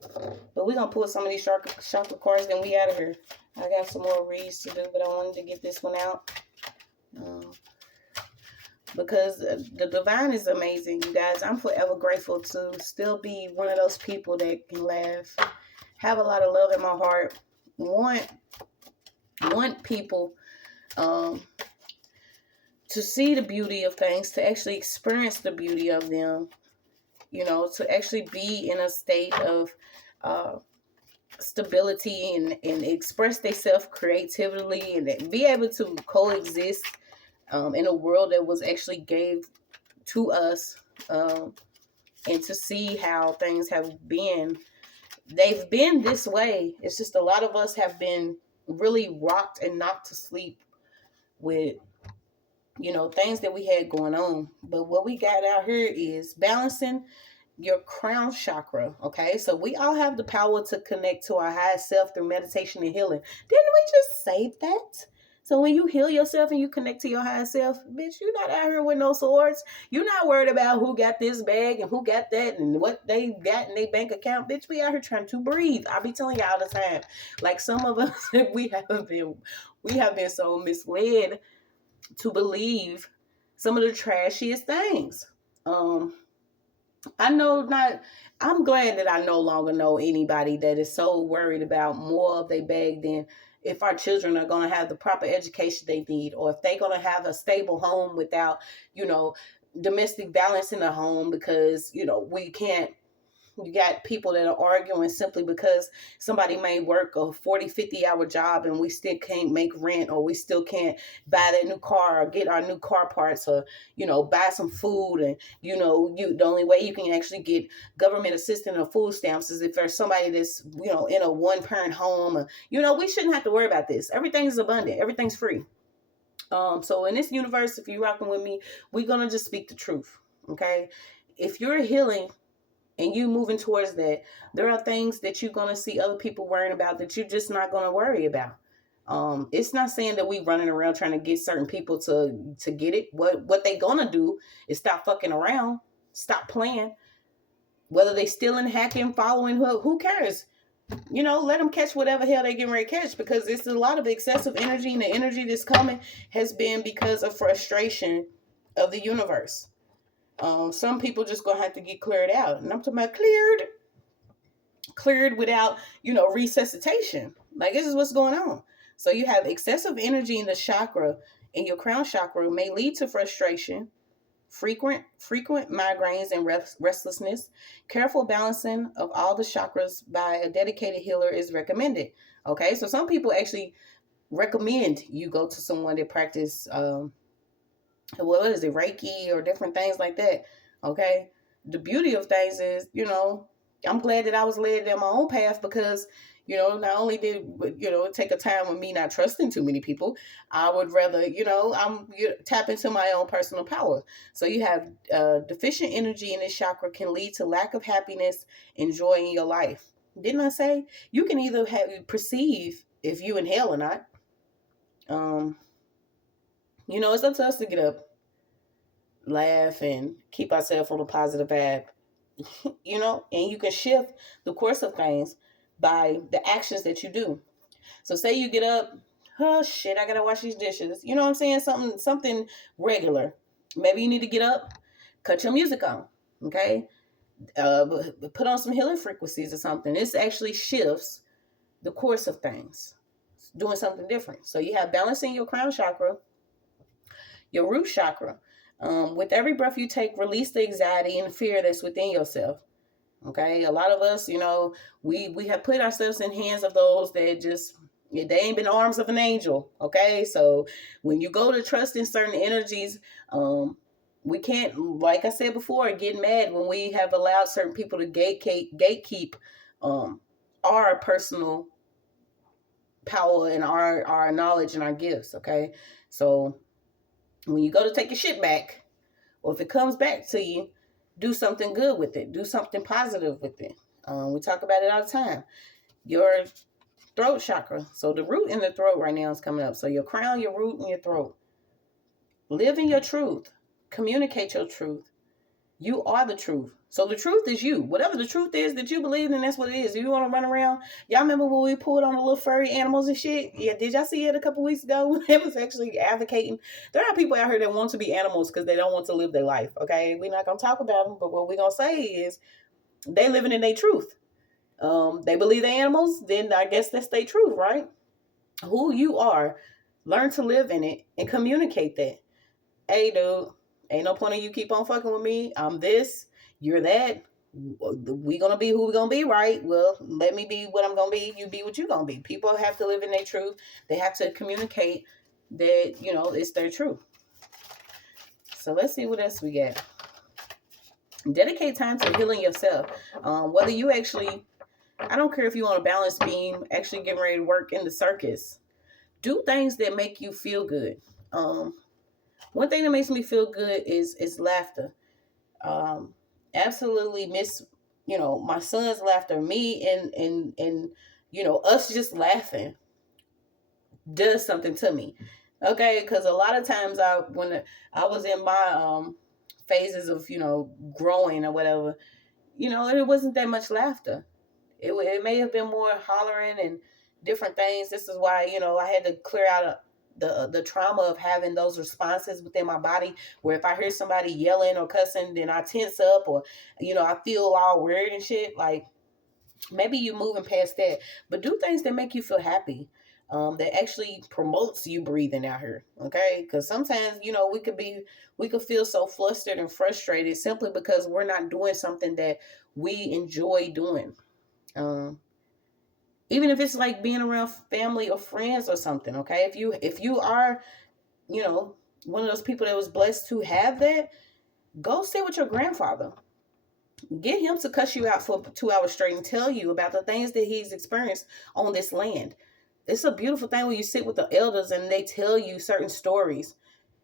But we're going to pull some of these chakra cards, then we out of here. I got some more reads to do, but I wanted to get this one out. Because the divine is amazing, you guys. I'm forever grateful to still be one of those people that can laugh, have a lot of love in my heart, want people to see the beauty of things, to actually experience the beauty of them, to actually be in a state of stability and express themselves creatively and be able to coexist in a world that was actually gave to us, and to see how things have been. They've been this way. It's just a lot of us have been really rocked and knocked to sleep with, things that we had going on. But what we got out here is balancing your crown chakra. Okay, so we all have the power to connect to our highest self through meditation and healing. Didn't we just say that? So when you heal yourself and you connect to your higher self, bitch, you're not out here with no swords. You're not worried about who got this bag and who got that and what they got in their bank account. Bitch, we out here trying to breathe. I be telling you all the time. Like some of us, we have been so misled to believe some of the trashiest things. I'm glad that I no longer know anybody that is so worried about more of their bag than if our children are going to have the proper education they need, or if they're going to have a stable home without, domestic balance in the home, because, we can't. You got people that are arguing simply because somebody may work a 40, 50-hour job and we still can't make rent, or we still can't buy that new car or get our new car parts, or, buy some food. And, the only way you can actually get government assistance or food stamps is if there's somebody that's, in a one-parent home. We shouldn't have to worry about this. Everything is abundant. Everything's free. So in this universe, if you're rocking with me, we're going to just speak the truth. Okay. If you're healing and you moving towards that, there are things that you're going to see other people worrying about that you're just not going to worry about. It's not saying that we running around trying to get certain people to get it. What they going to do is stop fucking around, stop playing. Whether they stealing, hacking, following, who cares? Let them catch whatever hell they getting ready to catch, because it's a lot of excessive energy, and the energy that's coming has been because of frustration of the universe. Some people just gonna have to get cleared out, and I'm talking about cleared without, resuscitation. Like, this is what's going on. So you have excessive energy in the chakra, in your crown chakra, may lead to frustration, frequent migraines, and restlessness. Careful balancing of all the chakras by a dedicated healer is recommended. Okay, so some people actually recommend you go to someone that practice what is it, Reiki or different things like that. Okay. The beauty of things is, I'm glad that I was led down my own path, because, not only did, it take a time with me not trusting too many people, I would rather, tap into my own personal power. So you have deficient energy in this chakra can lead to lack of happiness and joy in your life. Didn't I say you can either perceive if you inhale or not? It's up to us to get up, laugh, and keep ourselves on a positive vibe, and you can shift the course of things by the actions that you do. So say you get up, oh shit, I gotta wash these dishes. You know what I'm saying? Something regular. Maybe you need to get up, cut your music on, okay? Put on some healing frequencies or something. This actually shifts the course of things, doing something different. So you have balancing your crown chakra, your root chakra. With every breath you take, release the anxiety and fear that's within yourself. Okay, a lot of us, we have put ourselves in hands of those that just, they ain't been arms of an angel. Okay, so when you go to trust in certain energies, we can't, like I said before, get mad when we have allowed certain people to gatekeep our personal power and our knowledge and our gifts. Okay, so when you go to take your shit back, or if it comes back to you, do something good with it. Do something positive with it. We talk about it all the time. Your throat chakra. So the root in the throat right now is coming up. So your crown, your root, and your throat. Live in your truth. Communicate your truth. You are the truth. So the truth is you. Whatever the truth is that you believe in, that's what it is. If you want to run around, y'all remember when we pulled on the little furry animals and shit? Yeah, did y'all see it a couple weeks ago? It was actually advocating. There are people out here that want to be animals because they don't want to live their life. Okay, we're not gonna talk about them, but what we're gonna say is they living in their truth. They believe they're animals, then I guess that's their truth, right? Who you are, learn to live in it and communicate that. Hey, dude, ain't no point in you keep on fucking with me. I'm this, you're that. We gonna be who we gonna be, right? Well, let me be what I'm gonna be. You be what you gonna be. People have to live in their truth. They have to communicate that, it's their truth. So let's see what else we got. Dedicate time to healing yourself. Whether you actually, I don't care if you on a balance beam, actually getting ready to work in the circus. Do things that make you feel good. One thing that makes me feel good is laughter. Absolutely miss, my son's laughter. Me and us just laughing does something to me. Okay, because a lot of times when I was in my phases of growing or whatever, it wasn't that much laughter. It may have been more hollering and different things. This is why I had to clear out the trauma of having those responses within my body, where if I hear somebody yelling or cussing, then I tense up, or I feel all weird and shit. Like, maybe you moving past that, but do things that make you feel happy. That actually promotes you breathing out here. Okay, because sometimes we could feel so flustered and frustrated simply because we're not doing something that we enjoy doing. Even if it's like being around family or friends or something. Okay, if you are one of those people that was blessed to have that, go sit with your grandfather. Get him to cuss you out for 2 hours straight and tell you about the things that he's experienced on this land. It's a beautiful thing when you sit with the elders and they tell you certain stories,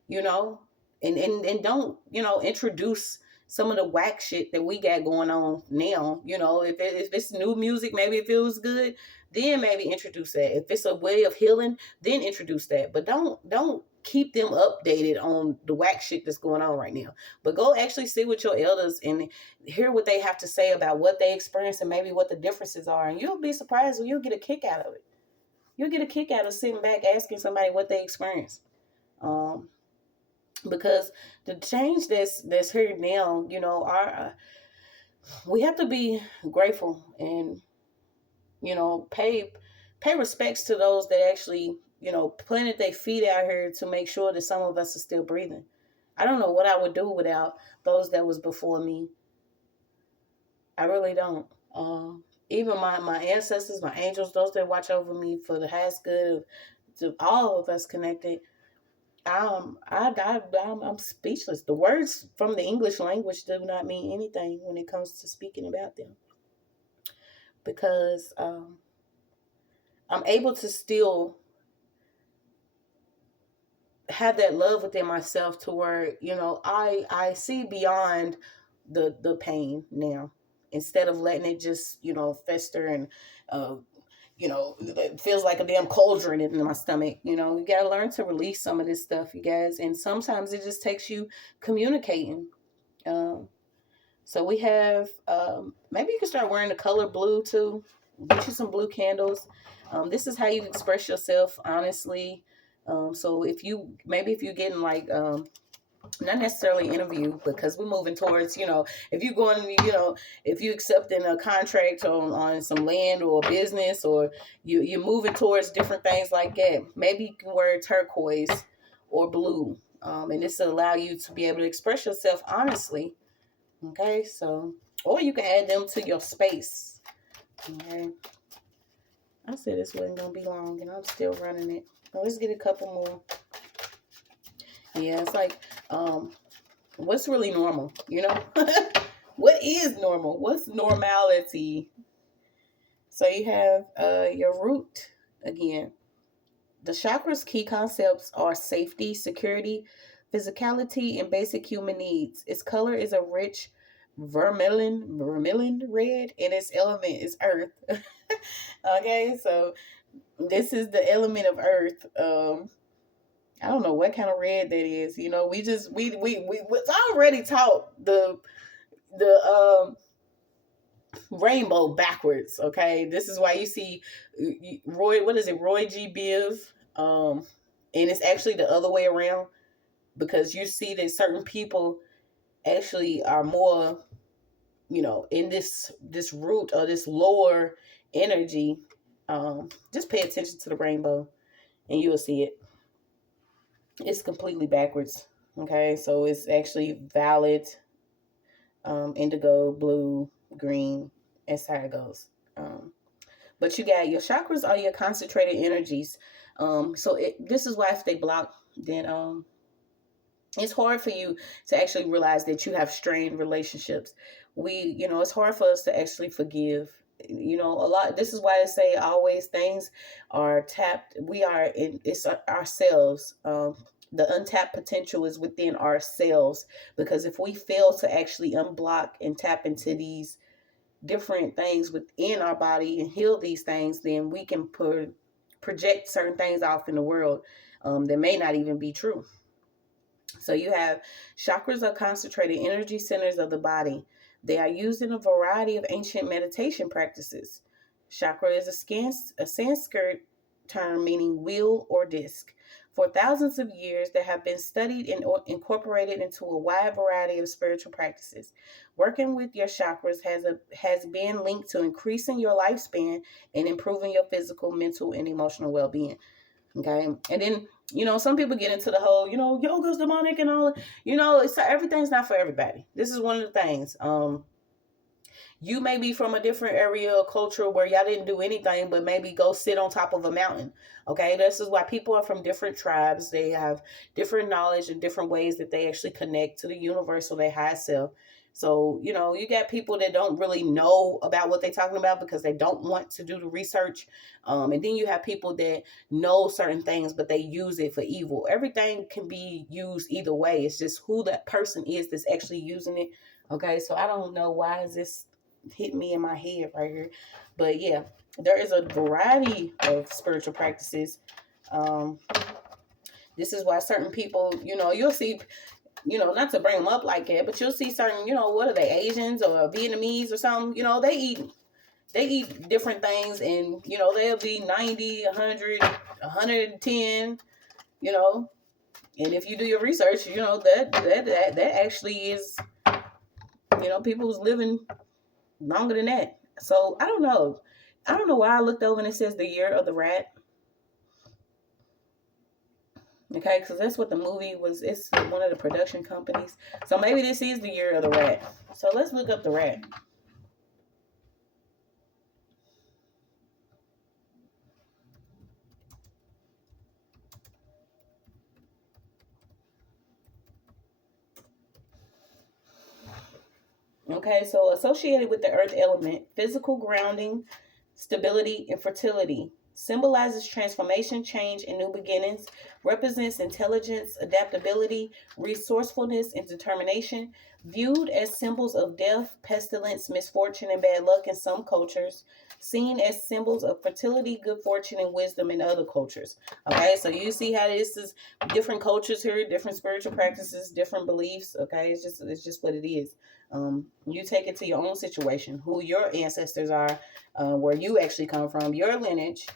you know, and don't, introduce some of the whack shit that we got going on now. If it's new music, maybe it feels good, then maybe introduce that. If it's a way of healing, then introduce that. But don't keep them updated on the whack shit that's going on right now. But go actually sit with your elders and hear what they have to say about what they experience and maybe what the differences are. And you'll be surprised, or you'll get a kick out of it. You'll get a kick out of sitting back asking somebody what they experience. Because the change that's here now, we have to be grateful and pay respects to those that actually planted their feet out here to make sure that some of us are still breathing. I don't know what I would do without those that was before me. I really don't. Even my ancestors, my angels, those that watch over me for the highest good of all of us connected. I'm speechless. The words from the English language do not mean anything when it comes to speaking about them, because I'm able to still have that love within myself to where I see beyond the pain now, instead of letting it just fester and it feels like a damn cauldron in my stomach. You got to learn to release some of this stuff, you guys. And sometimes it just takes you communicating. So we have, maybe you can start wearing the color blue too. Get you some blue candles. This is how you express yourself, honestly. So if you're getting like, not necessarily interview, because we're moving towards, if you're going, if you accepting a contract on some land or business, or you're moving towards different things like that, maybe you can wear turquoise or blue. And this will allow you to be able to express yourself honestly. Okay, so, or you can add them to your space. Okay. I said this wasn't going to be long, and I'm still running it. Well, let's get a couple more. Yeah, it's like, what's really normal, What is normal? What's normality? So you have your root again. The chakras' key concepts are safety, security, physicality, and basic human needs. Its color is a rich vermilion red, and its element is earth. Okay, so this is the element of earth. I don't know what kind of red that is. We was already taught the rainbow backwards. Okay, this is why you see Roy. What is it, Roy G. Biv? And it's actually the other way around, because you see that certain people actually are more, in this root or this lower energy. Just pay attention to the rainbow, and you'll see it. It's completely backwards. Okay, so it's actually violet, indigo, blue, green. That's how it goes. But you got your chakras are your concentrated energies. So this is why if they block, then it's hard for you to actually realize that you have strained relationships. It's hard for us to actually forgive. A lot. This is why I say always things are tapped. We are in. It's ourselves. The untapped potential is within ourselves, because if we fail to actually unblock and tap into these different things within our body and heal these things, then we can project certain things off in the world that may not even be true. So you have chakras are concentrated energy centers of the body. They are used in a variety of ancient meditation practices. Chakra is a Sanskrit term meaning wheel or disc. For thousands of years, they have been studied and incorporated into a wide variety of spiritual practices. Working with your chakras has been linked to increasing your lifespan and improving your physical, mental, and emotional well-being. Okay, and then some people get into the whole yoga's demonic and all. Everything's not for everybody. This is one of the things. You may be from a different area or culture where y'all didn't do anything but maybe go sit on top of a mountain. Okay, this is why people are from different tribes. They have different knowledge and different ways that they actually connect to the universe or their high self. So, you got people that don't really know about what they're talking about because they don't want to do the research. And then you have people that know certain things, but they use it for evil. Everything can be used either way. It's just who that person is that's actually using it. Okay, so I don't know why is this hit me in my head right here. But yeah, there is a variety of spiritual practices. This is why certain people, you'll see, not to bring them up like that, but you'll see certain, what are they, Asians or Vietnamese or something, they eat different things, and they'll be 90, 100, 110, and if you do your research, that actually is, people who's living longer than that. So I don't know why I looked over and it says the year of the rat. Okay, because that's what the movie was. It's one of the production companies. So maybe this is the year of the rat. So let's look up the rat. Okay, so associated with the earth element, physical grounding, stability, and fertility. Symbolizes transformation, change, and new beginnings. Represents intelligence, adaptability, resourcefulness, and determination. Viewed as symbols of death, pestilence, misfortune, and bad luck in some cultures. Seen as symbols of fertility, good fortune, and wisdom in other cultures. Okay, so you see how this is different cultures here, different spiritual practices, different beliefs. Okay, it's just what it is. You take it to your own situation, who your ancestors are, where you actually come from, your lineage.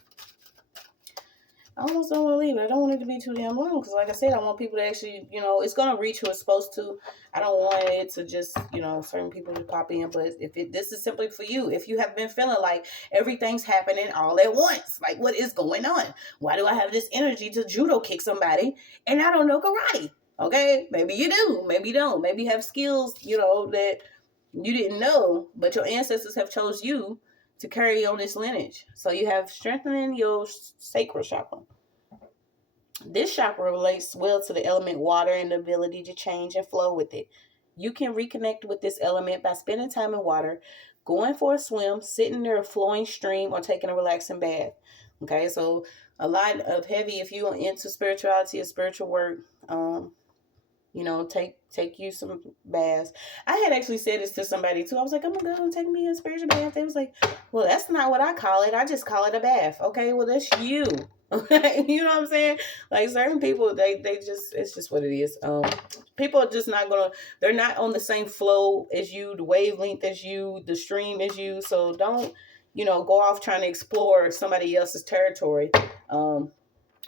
I almost don't want to leave it. I don't want it to be too damn long because, like I said, I want people to actually, it's going to reach who it's supposed to. I don't want it to just, certain people to pop in. But this is simply for you. If you have been feeling like everything's happening all at once, like what is going on? Why do I have this energy to judo kick somebody and I don't know karate? Okay, maybe you do, maybe you don't. Maybe you have skills, that you didn't know, but your ancestors have chose you to carry on this lineage. So you have strengthening your sacral chakra. This chakra relates well to the element water and the ability to change and flow with it. You can reconnect with this element by spending time in water, going for a swim, sitting near a flowing stream, or taking a relaxing bath. Okay, so a lot of heavy, if you are into spirituality or spiritual work, take you some baths. I had actually said this to somebody too. I was like, I'm gonna go and take me a spiritual bath. They was like, well, that's not what I call it. I just call it a bath. Okay, well, that's you. Okay, you know what I'm saying? Like certain people, they just, it's just what it is. People are just not they're not on the same flow as you, the wavelength as you, the stream as you. So don't, go off trying to explore somebody else's territory.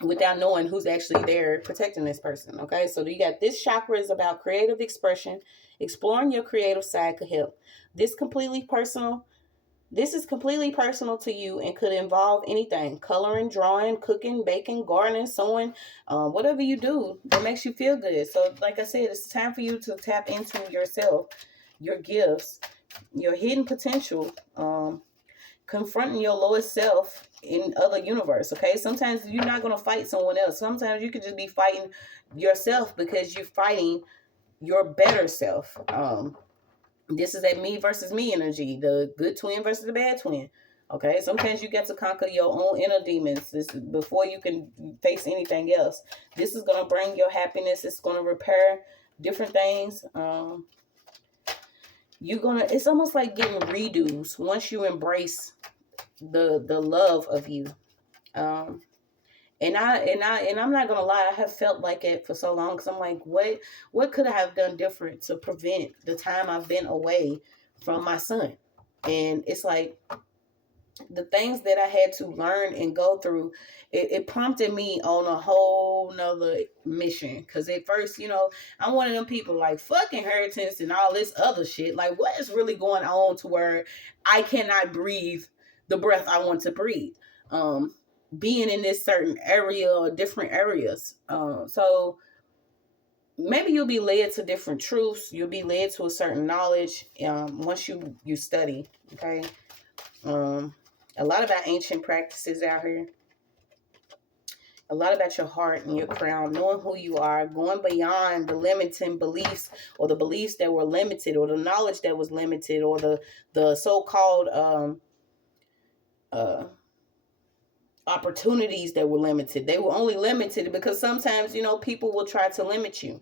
Without knowing who's actually there protecting this person. Okay, so you got this chakra is about creative expression. Exploring your creative side could help. This is completely personal to you and could involve anything: coloring, drawing, cooking, baking, gardening, sewing, whatever you do that makes you feel good. So like I said, it's time for you to tap into yourself, your gifts, your hidden potential, confronting your lowest self in other universe. Okay, sometimes you're not going to fight someone else. Sometimes you could just be fighting yourself because you're fighting your better self. This is that me versus me energy, the good twin versus the bad twin. Okay, sometimes you get to conquer your own inner demons before you can face anything else. This is going to bring your happiness. It's going to repair different things. It's almost like getting redos once you embrace the love of you. And I'm not gonna lie, I have felt like it for so long, because I'm like, what could I have done different to prevent the time I've been away from my son? And it's like the things that I had to learn and go through, it prompted me on a whole nother mission. Because at first, I'm one of them people like, fuck inheritance and all this other shit. Like, what is really going on to where I cannot breathe the breath I want to breathe? Being in this certain area or different areas. So maybe you'll be led to different truths. You'll be led to a certain knowledge once you study. Okay. A lot about ancient practices out here. A lot about your heart and your crown, knowing who you are, going beyond the limiting beliefs, or the beliefs that were limited, or the knowledge that was limited, or the so-called opportunities that were limited. They were only limited because sometimes, people will try to limit you.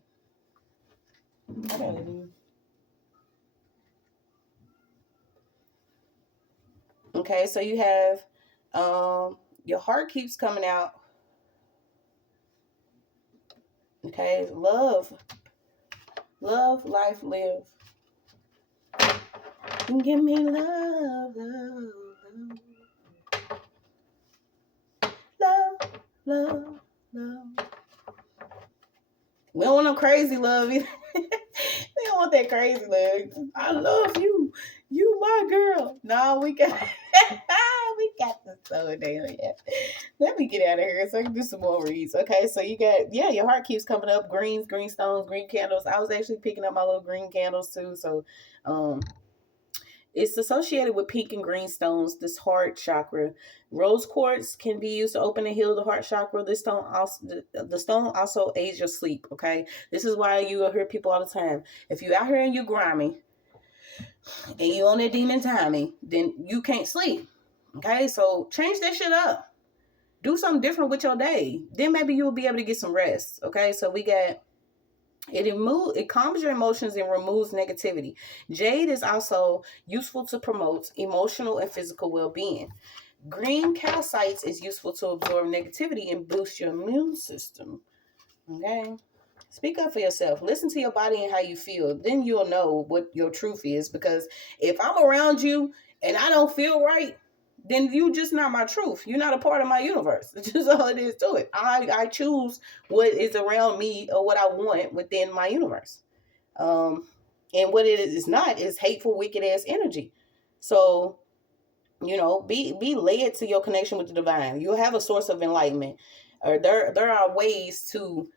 Okay, so you have your heart keeps coming out. Okay, love, life, live. Give me love, love. We don't want no crazy love either. We don't want that crazy love. I love you. You my girl. No, we got to slow it down. Yeah. Let me get out of here so I can do some more reads. Okay, so you got, your heart keeps coming up. Greens, green stones, green candles. I was actually picking up my little green candles too. So it's associated with pink and green stones, this heart chakra. Rose quartz can be used to open and heal the heart chakra. This stone also, the stone also aids your sleep, okay? This is why you will hear people all the time. If you out here and you grimy, and you on that demon timing, then you can't sleep, okay? So change that shit up. Do something different with your day. Then maybe you'll be able to get some rest, okay? So we got... It calms your emotions and removes negativity. Jade is also useful to promote emotional and physical well-being. Green calcite is useful to absorb negativity and boost your immune system. Okay? Speak up for yourself. Listen to your body and how you feel. Then you'll know what your truth is. Because if I'm around you and I don't feel right, then you just not my truth. You're not a part of my universe. It's just all it is to it. I choose what is around me or what I want within my universe. And what it is not is hateful, wicked ass energy. So, be led to your connection with the divine. You'll have a source of enlightenment. Or there are ways to,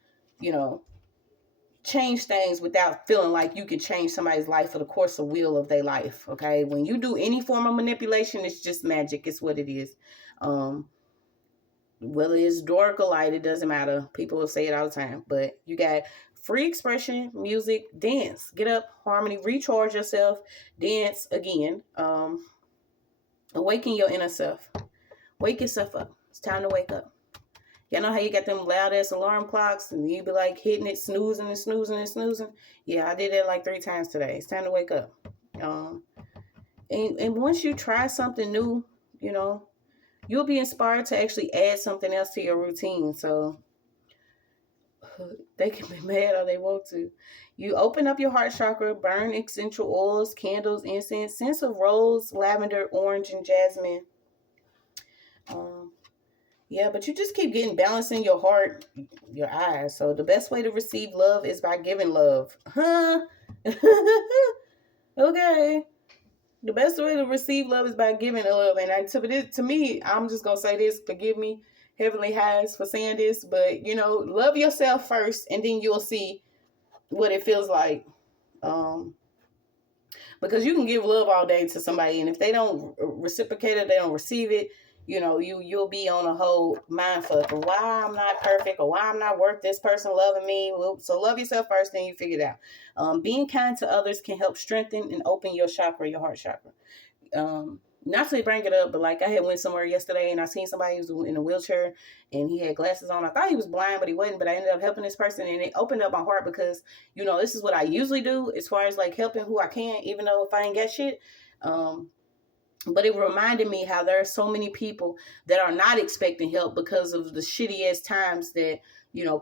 change things without feeling like you can change somebody's life for the course of will of their life. Okay, when you do any form of manipulation, it's just magic. It's what it is. Whether it's dark or light, it doesn't matter. People will say it all the time. But you got free expression, music, dance. Get up, harmony, recharge yourself, dance again. Awaken your inner self. Wake yourself up. It's time to wake up. Y'all know how you got them loud ass alarm clocks and you be like hitting it, snoozing and snoozing and snoozing? Yeah, I did that like 3 times today. It's time to wake up. And once you try something new, you'll be inspired to actually add something else to your routine. So they can be mad all they want to. You open up your heart chakra, burn essential oils, candles, incense, scents of rose, lavender, orange, and jasmine. Yeah, but you just keep getting balance in your heart, your eyes. So the best way to receive love is by giving love. Huh? Okay. The best way to receive love is by giving love. And to me, I'm just going to say this. Forgive me, Heavenly Highs, for saying this. But, love yourself first. And then you'll see what it feels like. Because you can give love all day to somebody, and if they don't reciprocate it, they don't receive it, you'll be on a whole mind fuck of why I'm not perfect or why I'm not worth this person loving me. Well, so love yourself first, then you figure it out. Being kind to others can help strengthen and open your chakra, your heart chakra. Not to bring it up, but like I had went somewhere yesterday and I seen somebody who was in a wheelchair and he had glasses on. I thought he was blind, but he wasn't. But I ended up helping this person, and it opened up my heart because this is what I usually do as far as like helping who I can, even though if I ain't get shit. But it reminded me how there are so many people that are not expecting help because of the shitty ass times that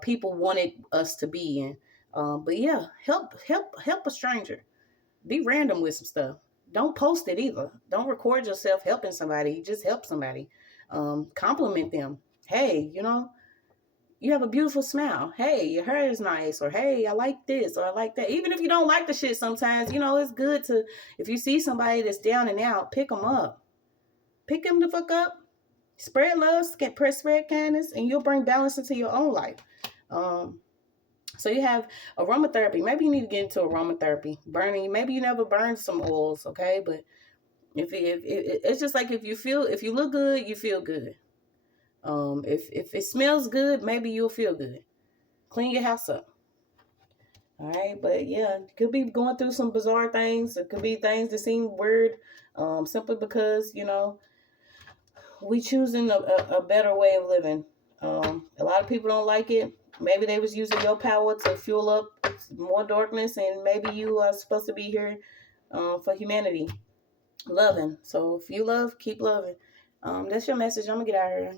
people wanted us to be in. But yeah, help a stranger. Be random with some stuff. Don't post it either. Don't record yourself helping somebody. Just help somebody. Compliment them. Hey, you have a beautiful smile. Hey, your hair is nice. Or hey, I like this or I like that. Even if you don't like the shit sometimes, it's good to, if you see somebody that's down and out, pick them up. Pick them the fuck up. Spread love, spread kindness, and you'll bring balance into your own life. So you have aromatherapy. Maybe you need to get into aromatherapy. Burning. Maybe you never burned some oils, okay? But if it's just like if you look good, you feel good. If it smells good, maybe you'll feel good. Clean your house up. All right, but yeah, could be going through some bizarre things. It could be things that seem weird, simply because we choosing a better way of living. A lot of people don't like it. Maybe they was using your power to fuel up more darkness, and maybe you are supposed to be here for humanity, loving. So if you love, keep loving. That's your message. I'm gonna get out of here.